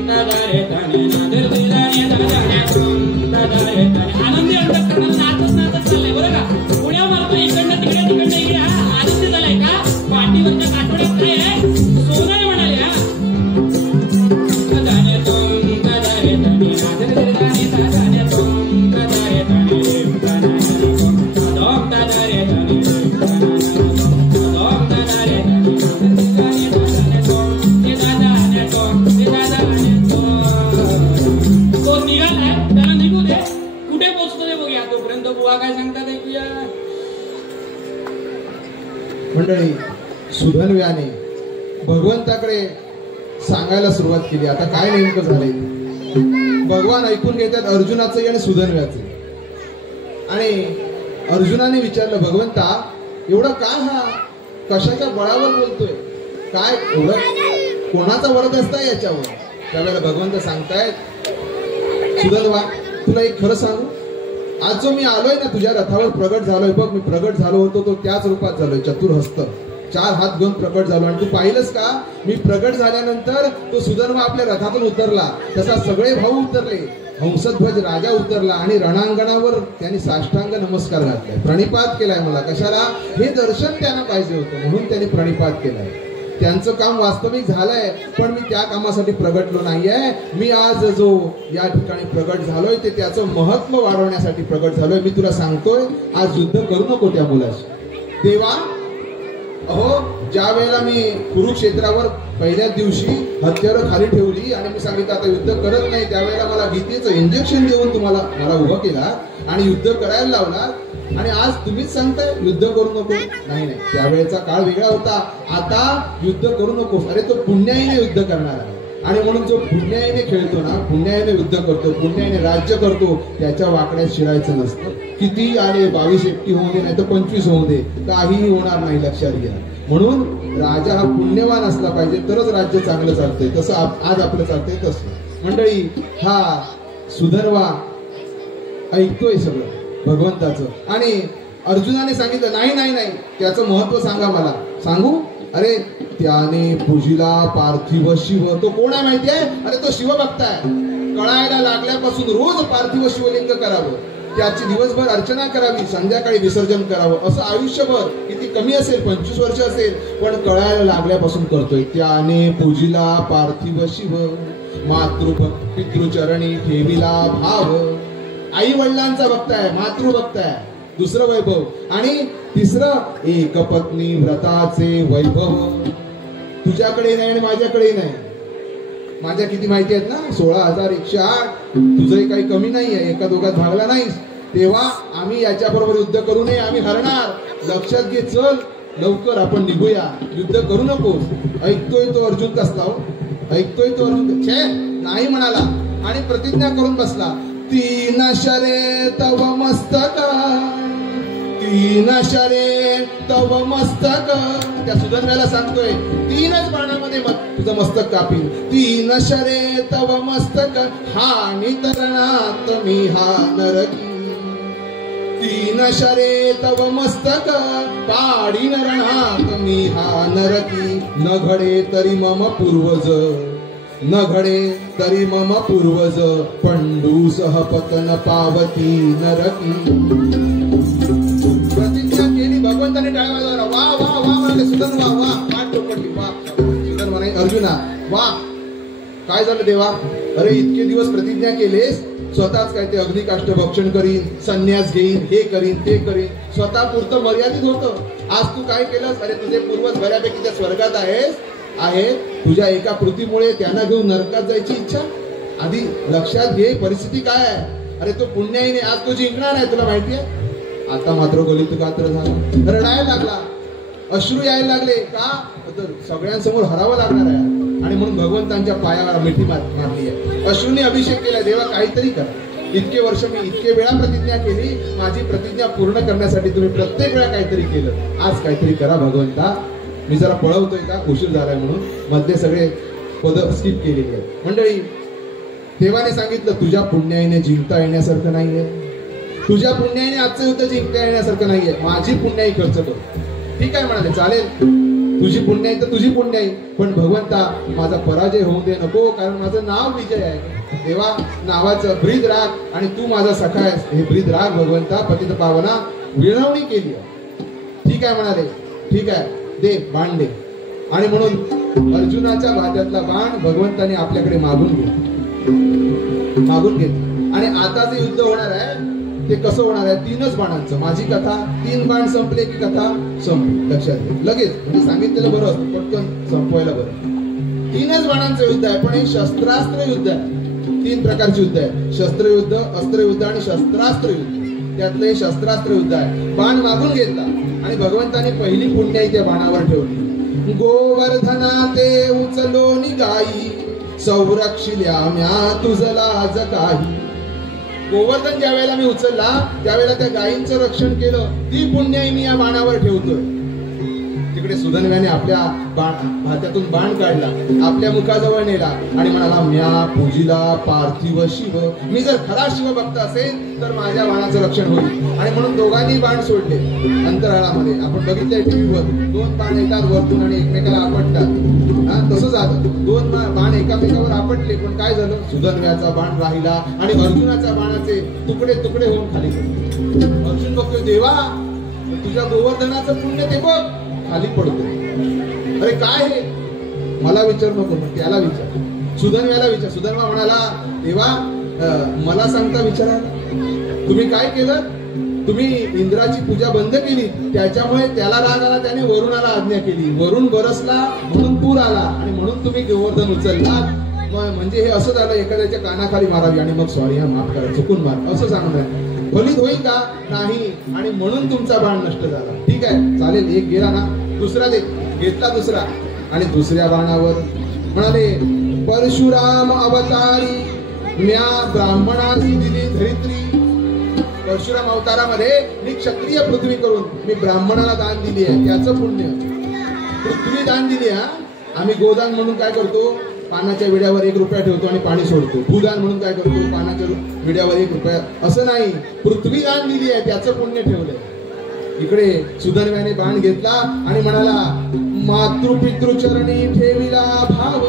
दादारे ताने, नादर गिरदाने दादाण्यातून दादारे ताने. आनंदी अंतःकरणाला नाचत नाचत चाललंय बरं का. पुण्या मारतो इकडनं तिकडे इकडे. आनंदी झालाय का. पाठीवरच्या काठोड्यात काय आहे, सोनं आहे म्हणाले. दादाण्यातून दादारे ताने, नादर गिरदाने दादाण्यातून दादारे ताने, दादाम दादारे ताने, दादाम दादारे तो निघालाय. त्याला निघू दे, कुठे पोहोचतो ते बघूया. तोपर्यंत बुवा काय सांगतात ऐकूया. मंडळी, सुधन्व्याने भगवंताकडे सांगायला सुरुवात केली. आता काय नेमकं झालंय, भगवान ऐकून घेतात अर्जुनाचं आणि सुधन्व्याचं. आणि अर्जुनाने विचारलं भगवंता एवढं का हा कशाच्या बळावर बोलतोय, काय एवढं कोणाचा वरद असताय याच्यावर. त्यावेळेला भगवंत सांगतायत सुधन्वा तुला एक खरं सांगू, आज जो मी आलोय ना तुझ्या रथावर प्रगट झालोय बघ. मी प्रगट झालो होतो तो त्याच रूपात झालोय, चतुर्हस्त 4 हात घेऊन प्रकट झालो. आणि तू पाहिलंस का मी प्रगट झाल्यानंतर तो सुधन्वा आपल्या रथातून उतरला, तसा सगळे भाऊ उतरले. हंसध्वज राजा उतरला आणि रणांगणावर त्यांनी साष्टांग नमस्कार घातलाय, प्रणिपात केलाय. मला कशाला, हे दर्शन त्यांना पाहिजे होतं म्हणून त्यांनी प्रणिपात केलाय. त्यांचं काम वास्तविक झालंय, पण मी त्या कामासाठी प्रगटलो नाहीये. मी आज जो या ठिकाणी प्रगट झालोय ते त्याचं महत्व वाढवण्यासाठी प्रगट झालोय. मी तुला सांगतोय आज युद्ध करू नको त्या मुलाशी. देवा अहो, ज्या वेळेला मी कुरुक्षेत्रावर पहिल्या दिवशी हत्यारं खाली ठेवली आणि मी सांगितलं आता युद्ध करत नाही, त्यावेळेला मला गीतेचं इंजेक्शन देऊन तुम्हाला मला उभं केला आणि युद्ध करायला लावला. आणि आज तुम्हीच सांगताय युद्ध करू नको. नाही, त्यावेळेचा काळ वेगळा होता. आता युद्ध करू नको. अरे तो पुण्याईने युद्ध करणार आहे. आणि म्हणून जो पुण्याईने खेळतो ना, पुण्याईने युद्ध करतो, पुण्याईने राज्य करतो, त्याच्या वाकड्यात शिरायचं नसतं. किती आले 22 एकटी होऊ दे नाही तर 25 होऊ दे, काहीही होणार नाही, लक्षात घ्या. म्हणून राजा हा पुण्यवान असला पाहिजे तरच राज्य चांगलं चालतंय. तसं आज आपलं चालतंय तसं. मंडळी, हा सुधन्वा ऐकतोय सगळं भगवंताचं. आणि अर्जुनाने सांगितलं नाही त्याचं महत्व सांगा मला. सांगू, अरे त्याने पूजिला पार्थिव शिव. तो कोण आहे माहिती आहे? अरे तो शिवभक्त आहे. कळायला लागल्यापासून रोज पार्थिव शिवलिंग करावं, त्याची दिवसभर अर्चना करावी, संध्याकाळी विसर्जन करावं. असं आयुष्यभर किती कमी असेल, 25 वर्ष असेल, पण कळायला लागल्यापासून करतोय. त्याने पूजिला पार्थिव शिव, पितृचरणी ठेविला भाव. आई वडिलांचा भक्त आहे, मातृभक्त आहे. दुसरं वैभव. आणि तिसरं एक पत्नी व्रताचे वैभव. तुझ्याकडे नाही आणि माझ्याकडे नाही. माझ्या किती माहिती आहेत ना, 16,108. तुझंही काही कमी नाहीये, एका दोघात भागला नाहीस. तेव्हा आम्ही याच्याबरोबर युद्ध करू नये, आम्ही हरणार. लक्षात घे, चल लवकर आपण निघूया, युद्ध करू नको. ऐकतोय तो अर्जुन कसला हो, ऐकतोय तो अर्जुन. छे नाही म्हणाला आणि प्रतिज्ञा करून बसला. 3 शरे तव मस्तक, 3 शरे तव मस्तक. त्या सुधन्व्याला सांगतोय 3च बाणामध्ये तुझं मस्तक कापील. 3 शरे तव मस्तक, हानी तरणात मी हा नरकी. तीन शरे तव मस्तक पाडीन रणात मी हा नरकी न घडे तरी मम पूर्वज न घडे तरी मम पूर्वज पंडूसह पतन पावती नरकी. प्रतिज्ञा केली भगवंताने टाळ्या वाजवल्या. वा वा वा म्हणाले सुदन. वा वा पाठ पडली. वा सुदन म्हणे अर्जुना वा काय झालं देवा. अरे इतके दिवस प्रतिज्ञा केलेस स्वतःच काय ते अग्निकाष्ट भक्षण करीन संन्यास घेईन हे करीन ते करीन स्वतः पुरतं मर्यादित होतं. आज तू काय केलंस. अरे तुझे पूर्वज बऱ्यापैकी त्या स्वर्गात आहे तुझ्या एका कृतीमुळे त्यांना घेऊन नरकात जायची इच्छा. आधी लक्षात घे परिस्थिती काय आहे. अरे तो पुण्याईने आज तू जिंकणार आहे तुला माहिती आहे. आता मात्र गलित गात्र झाला रडायला लागला अश्रू यायला लागले का तर सगळ्यांसमोर हरावं लागणार आहे आणि म्हणून भगवंतांच्या पायावर मिठी मारली आहे. अश्रूने अभिषेक केला. देवा काहीतरी करा. इतके वर्ष मी इतके वेळा प्रतिज्ञा केली माझी प्रतिज्ञा पूर्ण करण्यासाठी तुम्ही प्रत्येक वेळा काहीतरी केलं. आज काहीतरी करा भगवंता. मी जरा पळवतोय का उशीर झालाय म्हणून मध्ये सगळे पद स्किप केलेली आहेत. मंडळी देवाने सांगितलं तुझ्या पुण्याईने जिंकता येण्यासारखं नाहीये. तुझ्या पुण्याईने आजचं युद्ध जिंकता येण्यासारखं नाहीये. माझी पुण्याई खर्च कर. ठीक आहे म्हणाले चालेल तुझी पुण्याई तर तुझी पुण्याई पण भगवंता माझा पराजय होऊ दे नको कारण माझं नाव विजय आहे. देवा नावाचं ब्रीद राग आणि तू माझा सखा आहेस हे ब्रीद राग भगवंता पतित पावना विळवणी केली आहे. ठीक आहे म्हणाले ठीक आहे दे बाण दे. आणि म्हणून अर्जुनाच्या भात्यातला बाण भगवंताने आपल्याकडे मागून घेतला आणि आता जे युद्ध होणार आहे ते कसं होणार आहे. 3च बाणांचं. माझी कथा 3 बाण संपले की कथा संपली. लक्षात घे लगेच म्हणजे सांगितलेलं बरं असतं पटकन संपवायला बरं. 3च बाणांचं युद्ध आहे पण हे शस्त्रास्त्र युद्ध आहे. 3 प्रकारचे युद्ध आहे. शस्त्रयुद्ध अस्त्रयुद्ध आणि शस्त्रास्त्र युद्ध. त्यातलं हे शस्त्रास्त्र युद्ध आहे. बाण मागून घेतला आणि भगवंताने पहिली पुण्याई त्या बाणावर ठेवली. गोवर्धना ते उचलो निगाई संरक्षिल्या म्या तुझला आज काही. गोवर्धन ज्या वेळेला मी उचलला त्यावेळेला त्या गायींचं रक्षण केलं. ती पुण्याई मी या बाणावर ठेवतोय. तिकडे सुधन्व्याने आपल्या भात्यातून बाण काढला आपल्या मुखाजवळ नेला आणि म्हणाला म्या पूजिला पार्थिव शिव. मी जर खरा शिव भक्त असेल तर माझ्या बाणाचं रक्षण होईल. आणि म्हणून दोघांनी बाण सोडले. अंतराळामध्ये आपण बघितलंय टीव्हीवर 2 बाण येतात वरतून आणि एकमेकाला आपटतात. तसं झालं 2 बाण एकामेकावर आपटले पण काय झालं सुधन्व्याचा बाण राहिला आणि अर्जुनाच्या बाणाचे तुकडे तुकडे होऊन खाली पडले. अर्जुन बघतोय देवा तुझ्या गोवर्धनाचं पुण्य ते बघ खाली पडतो. अरे काय हे मला विचार नको त्याला विचार सुधन्व्याला विचार. सुधन्वा म्हणाला देवा मला सांगता विचारायला तुम्ही काय केलं. तुम्ही इंद्राची पूजा बंद केली त्याच्यामुळे त्याला राग आला त्याने वरुणाला आज्ञा केली. वरुण बरसला म्हणून पूर आला आणि म्हणून तुम्ही गोवर्धन उचलला. म्हणजे हे असं झालं एखाद्याच्या कानाखाली मारावी आणि मग सॉरी हा माफ करा चुकून मार असं सांगणार फलित होईल का नाही. आणि म्हणून तुमचा बाण नष्ट झाला. ठीक आहे चालेल एक गेला ना दुसरा घेतला दुसरा आणि दुसऱ्या बाणावर म्हणाले परशुराम अवतारी म्या ब्राह्मणाची दिली धरित्री. परशुराम अवतारामध्ये मी क्षत्रिय पृथ्वी करून मी ब्राह्मणाला दान दिली आहे त्याचं पुण्य. पृथ्वी दान दिली हा. आम्ही गोदान म्हणून काय करतो पानाच्या विड्यावर 1 रुपया ठेवतो आणि पाणी सोडतो. भूदान म्हणून काय करतो पानाच्या विड्यावर 1 रुपया असं नाही. पृथ्वी दान दिली आहे त्याचं पुण्य ठेवलंय. इकडे सुधन्व्याने बाण घेतला आणि म्हणाला मातृपितृचरणी ठेविला भाव.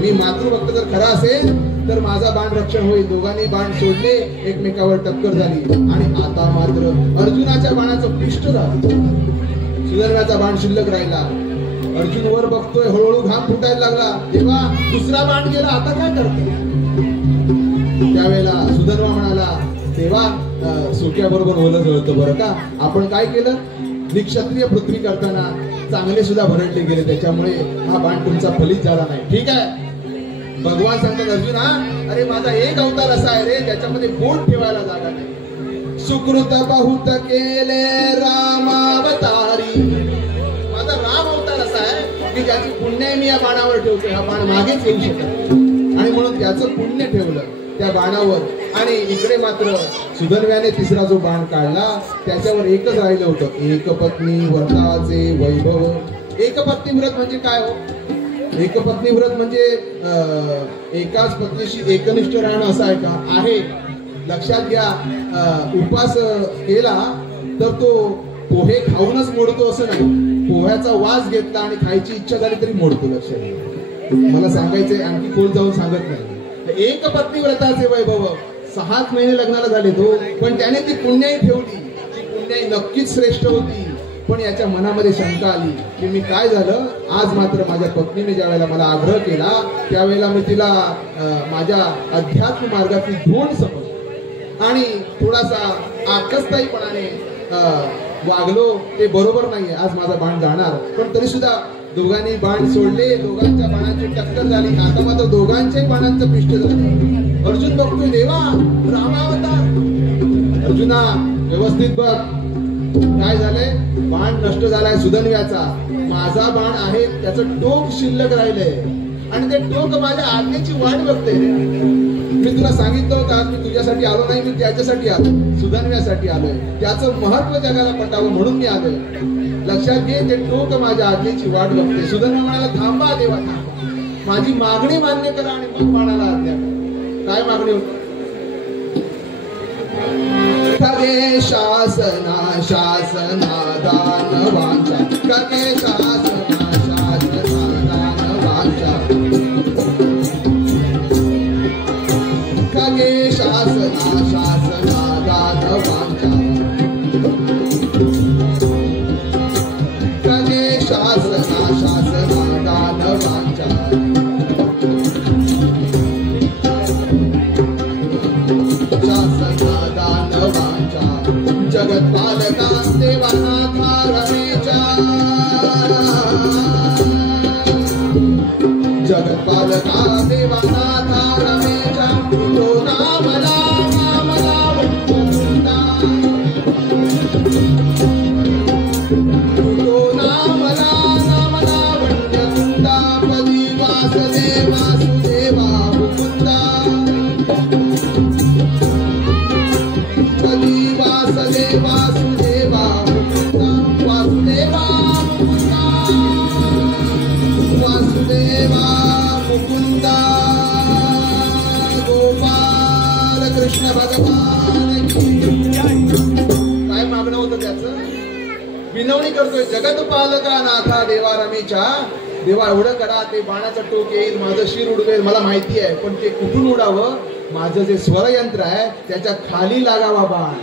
मी मातृभक्त जर खरा असेल तर माझा बाण रक्षण होईल. दोघांनी बाण सोडले एकमेकावर टक्कर झाली आणि आता मात्र अर्जुनाच्या बाणाचं पिष्ट झालं. सुधन्व्याचा बाण शिल्लक राहिला. अर्जुन वर बघतोय हळूहळू घाम फुटायला लागला. तेव्हा दुसरा बाण गेला आता काय करतो. त्यावेळेला सुधन्वा म्हणाला तेव्हा सुक्याबरोबर ओलं जळतं बरं का. आपण काय केलं निक्षत्रिय पृथ्वी करताना चांगले सुद्धा भरडले गेले त्याच्यामुळे हा बाण तुमचा फलित झाला नाही. ठीक आहे भगवान सांगतात अर्जुना अरे माझा एक अवतार असा आहे रे ज्याच्यामध्ये बोट ठेवायला जागा नाही. सुकृत बहुत केले रामावतारी. माझा राम अवतार असा आहे की ज्याची पुण्य मी या बाणावर ठेवतोय. हा बाण मागेच येऊ शकत आणि म्हणून त्याचं पुण्य ठेवलं त्या बाणावर. आणि इकडे मात्र सुधन्व्याने तिसरा जो बाण काढला त्याच्यावर एकच राहिलं होतं एकपत्नी व्रताचे वैभव. एकपत्नी व्रत म्हणजे काय हो. एकपत्नी व्रत म्हणजे एकाच पत्नीशी एकनिष्ठ राहणं असं आहे का. आहे लक्षात घ्या, उपवास केला तर तो पोहे खाऊनच मोडतो असं नाही. पोह्याचा वास घेतला आणि खायची इच्छा झाली तरी मोडतो. लक्षात घ्या. मला सांगायचंय, आणखी खोल जाऊन सांगत नाही. एक पत्नी व्रताचे वैभव 6 महिने लग्नाला झाले तो, पण त्याने ती पुण्याई ठेवली. ती पुण्याई नक्कीच श्रेष्ठ होती. पण याच्या मनामध्ये शंका आली की मी काय झालं, आज मात्र माझ्या पत्नीने ज्या वेळेला मला आग्रह केला त्यावेळेला मी तिला माझ्या अध्यात्म मार्गाची धोंड समजली आणि थोडासा आकस्ताईपणाने वागलो. ते बरोबर नाहीये. आज माझा बाण जाणार, पण तरी सुद्धा दोघांनी बाण सोडले. दोघांच्या बाणांची टक्कर झाली. आता मात्र दोघांच्याही बाणांचं पिष्ट झालं. अर्जुन बघतोय, देवा रामावतार. अर्जुना व्यवस्थित बघ, काय झालंय. बाण नष्ट झालाय सुधन्व्याचा. माझा बाण आहे, त्याचं टोक शिल्लक राहिलंय आणि ते टोक माझ्या आज्ञेची वाट बघते. मी तुला सांगितलं होतं मी तुझ्यासाठी आलो नाही, मी त्याच्यासाठी आलो, सुधन्व्यासाठी आलोय. त्याचं महत्व जगाला पटावं म्हणून मी आलोय. लक्षात घे, ते टोक माझ्या आज्ञेची वाट बघते. सुधन्व म्हणाला, थांबा देवा थांबा, माझी मागणी मान्य करा आणि मग बाणाला आज्ञा करा. काय मागणी होती. खगे शासना शासना दानवांचा, खगे शासना शासना दानवांचा, खगे शासना शासना दानवांचा, खगे शासना शासना दानवांचा, शासना दानवांचा, जगत्पालका देवानाथा रमेचा, जगत्पालका देवानाथा रमेचा, तो नामला नामला मुकुंदा, तो नामला नामला वंद्यकुंदा, पदी वासुदेवा सुदेवा मुकुंदा, पदी वासुदेवा सुदेवा मुकुंदा, वासुदेवा मुकुंदा, वासुदेवा मुकुंदा, गोपाल कृष्ण भगवान की. काय मागणं होतं त्याचं. विनवणी करतोय, जगतपालका नाथा देवा रमेच्या. देवा एवढं करा, ते बाणाचं टोक येईल, माझं शिर उडवेल, मला माहिती आहे, पण ते कुठून उडावं. माझं जे स्वरयंत्र आहे त्याच्या खाली लागावा बाण,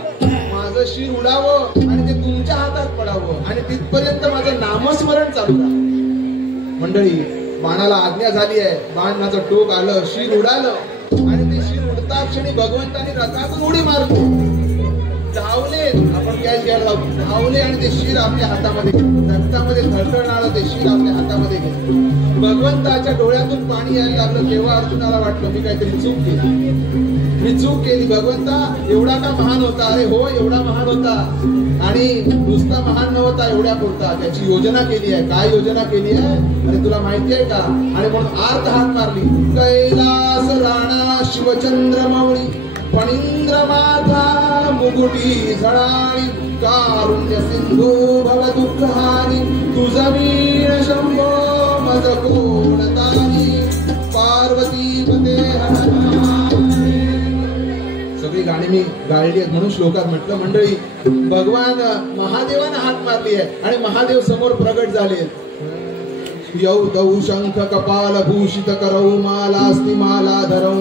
माझं शिर उडावं आणि ते तुमच्या हातात पडावं आणि तिथपर्यंत माझं नामस्मरण चालू राहावं. मंडळी, बाणाला आज्ञा झाली आहे, बाणाचं टोक आलं, शिर उडालं आणि ते शिर उडता क्षणी भगवंतांनी रथातून उडी मारतो. धावले, आपण कॅच घ्यायला लावतो, धावले आणि ते शिर आपल्या हातामध्ये घेतलं. रक्तामध्ये थरथरणारं ते शिर आपल्या हातामध्ये घेतलं. भगवंताच्या डोळ्यातून पाणी यायला लागलं. तेव्हा अर्जुनाला वाटलं मी काहीतरी चूक केली, मी चूक केली. भगवंता एवढा का महान होता. अरे हो, एवढा महान होता आणि नुसता महान नव्हता, एवढ्या पुरता त्याची योजना केली आहे. काय योजना केली आहे अरे तुला माहिती आहे का. आणि म्हणून आर्त हात मारली. कैलास राणा शिवचंद्र मौळी, फणींद्र माथा मुकुटी झळाळी, कारुण्य सिंधू भव दुःखहारी, तुझ वीण शंभो मज कोणतानी, पार्वती पते. सगळी गाणी मी गायली आहेत म्हणून श्लोकात म्हटलं. मंडळी, भगवान महादेवानं हात मारली आहे आणि महादेव समोर प्रगट झाले. यौ दौ शंख कपाल भूषित करौ, मालास्ति मालाधरौ,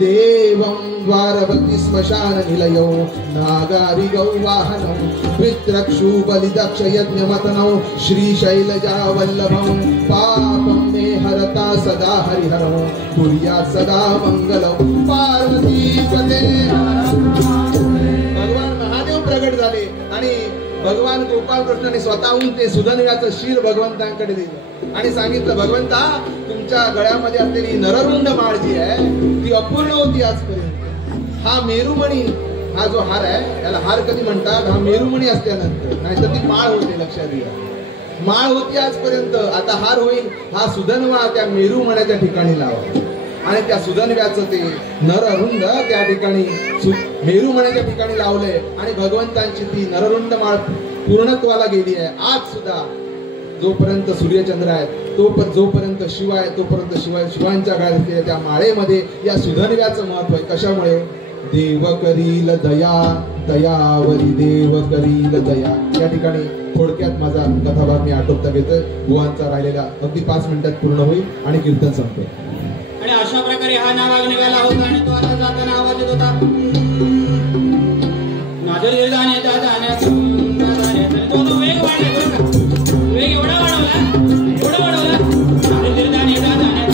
देवं द्वारवती श्मशान निलयौ, नागारि गौ वाहनौ, पितृक्षु बलिदक्ष यज्ञमतनौ, श्रीशैलजा वल्लभौ, पापं मे हरता सदा हरिहरौ, कुर्यात् सदा मंगलौ, पार्वती पते. भगवान महादेव प्रगट झाले आणि भगवान गोपाल कृष्णाने स्वतःहून ते सुधन्व्याचं शिर भगवंतांकडे दिलं आणि सांगितलं, भगवंता तुमच्या गळ्यामध्ये असलेली नररुंड माळ जी आहे ती अपूर्ण होती आजपर्यंत. हा मेरुमणी, हा जो हार आहे त्याला हार कधी म्हणतात, हा मेरुमणी असल्यानंतर, नाहीतर ती माळ होते. लक्षात घ्या, माळ होती आजपर्यंत, आता हार होईल. हा सुधन्वा त्या मेरुमण्याच्या ठिकाणी लावा आणि त्या सुधन्व्याचं ते नररुंड त्या ठिकाणी मेरुमण्याच्या ठिकाणी लावलंय आणि भगवंतांची ती नररुंड माळ पूर्णत्वाला गेली आहे. आज सुद्धा जोपर्यंत सूर्यचंद्र आहेत, जोपर्यंत शिव आहे, तोपर्यंत शिवांच्या गळ्यात त्या माळेमध्ये या सुधन्व्याचं महत्व आहे. कशामुळे देव करील दया, दयावरी देव करील दया. या ठिकाणी थोडक्यात माझा कथाभाग मी आटोपता घेतोय. बुवांचा राहिलेला अगदी 5 मिनिटात पूर्ण होईल आणि कीर्तन संपते. आणि अशा प्रकारे हा नावाग निघाला होता आणि तो आता जाताना आवाज येत होता. नादर जाण्याच्या जाण्यात तो वेग वाढला बरं का. वेग एवढा वाढवला, एवढा वाढवला. नादर जाण्याच्या जाण्यात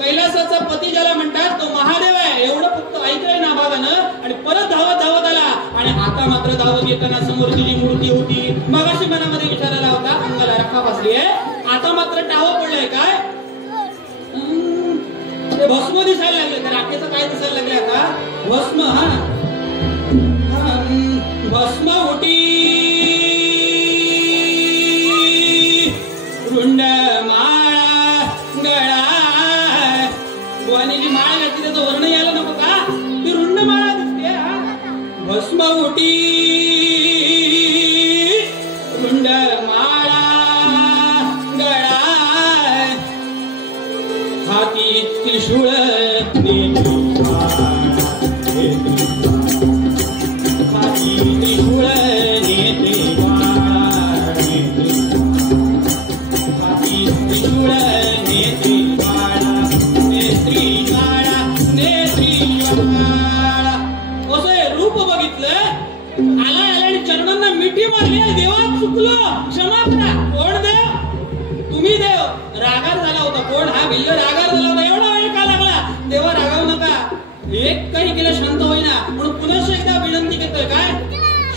कैलासाचा पती ज्याला म्हणतात तो महादेव आहे. एवढं फक्त ऐकलंय नाभागानं आणि परत धावत धावत आला आणि आता मात्र दावत येताना समोरची जी मूर्ती होती मगाशी मनामध्ये विचार आला होता अंगाला रखा बसली आहे, आता मात्र टावं पडलंय काय? ते भस्म दिसायला लागले, त्या राखेचं काय दिसायला लागले आता? भस्म. भस्म उटी रुंड माळा गळा. गोवानी जी माळ घातली त्याचं वर्ण यायला नको का? ती रुंड माळा दिसते. भस्म उटी रुंड माळा गळा. हाती त्रिशूळ चरणांना मिठी मारली. देवा चुकलो, क्षमा करा. कोण देव? तुम्ही देव. रागार झाला होता. कोण? हा भिल्ल रागार झाला होता. एवढा वेळ का लागला? देवा रागावू नका. एक काही केलं शांत होईना म्हणून पुन्हा एकदा विनंती करतोय काय?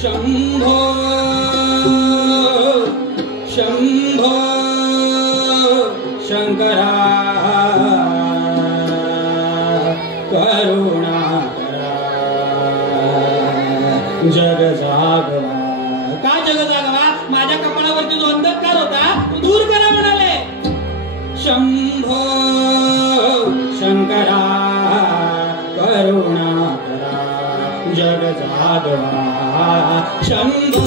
शंभो शंभो शंकरा करुणा जग जागवा. का जग जागवा? माझ्या कपाळावरती जो अंधकार होता तो दूर करा म्हणाले. शंभो शंकरा करुणा करा जग जागवा. शंभो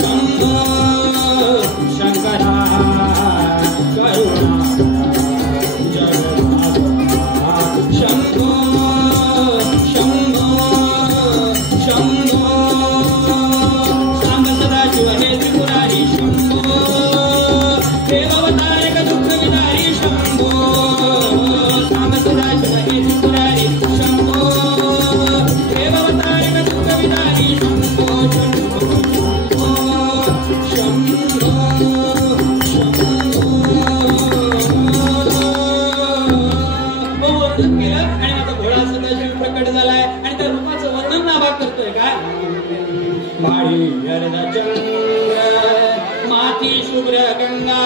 शंभो शंकरा करुणा जग जागवा. शंभो माती शुभ्र गंगा.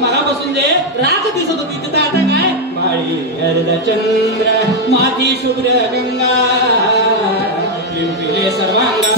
मगापासून जे राख दिसत होती तिथं आता काय? बाळी हरद चंद्र माती शुभ्र गंगा. पिंपिले सर्वांगा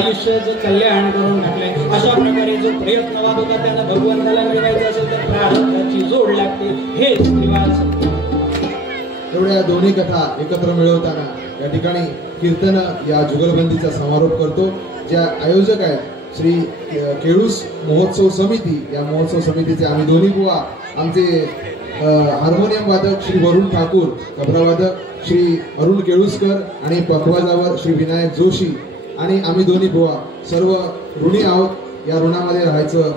आयुष्याचं कल्याण करून टाकलंय. अशा प्रकारे जो प्रयत्नवाद होता त्यांना भगवंताला मिळवायचं असेल तर प्रारब्धाची जोड लागते. हेच निवास. एवढ्या दोन्ही कथा एकत्र मिळवताना या ठिकाणी कीर्तन या जुगलबंदीचा समारोप करतो. ज्या आयोजक आहेत श्री केळूस महोत्सव समिती, या महोत्सव समितीचे आम्ही दोन्ही बुवा, आमचे हार्मोनियम वादक श्री वरुण ठाकूर, तबलावादक श्री अरुण केळुसकर आणि पखवाजावर श्री विनायक जोशी आणि आम्ही दोन्ही बुवा सर्व ऋणी आहोत. या ऋणामध्ये राहायचं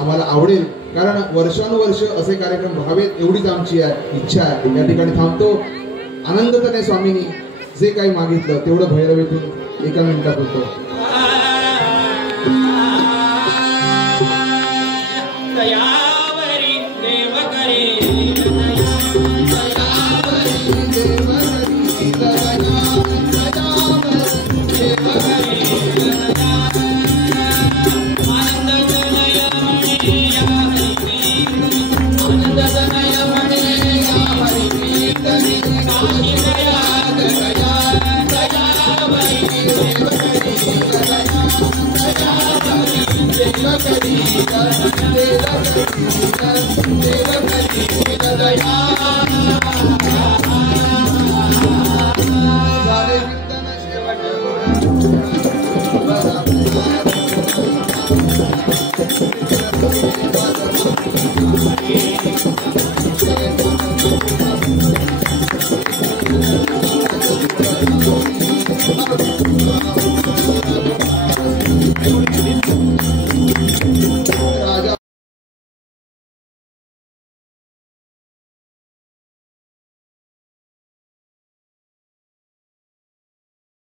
आम्हाला आवडेल, कारण वर्षानुवर्ष असे कार्यक्रम व्हावेत एवढीच आमची इच्छा आहे. या ठिकाणी थांबतो. आनंदतने स्वामींनी जे काही मागितलं तेवढं भैरवीतून एका मिनिटात होतो. Kadi झाले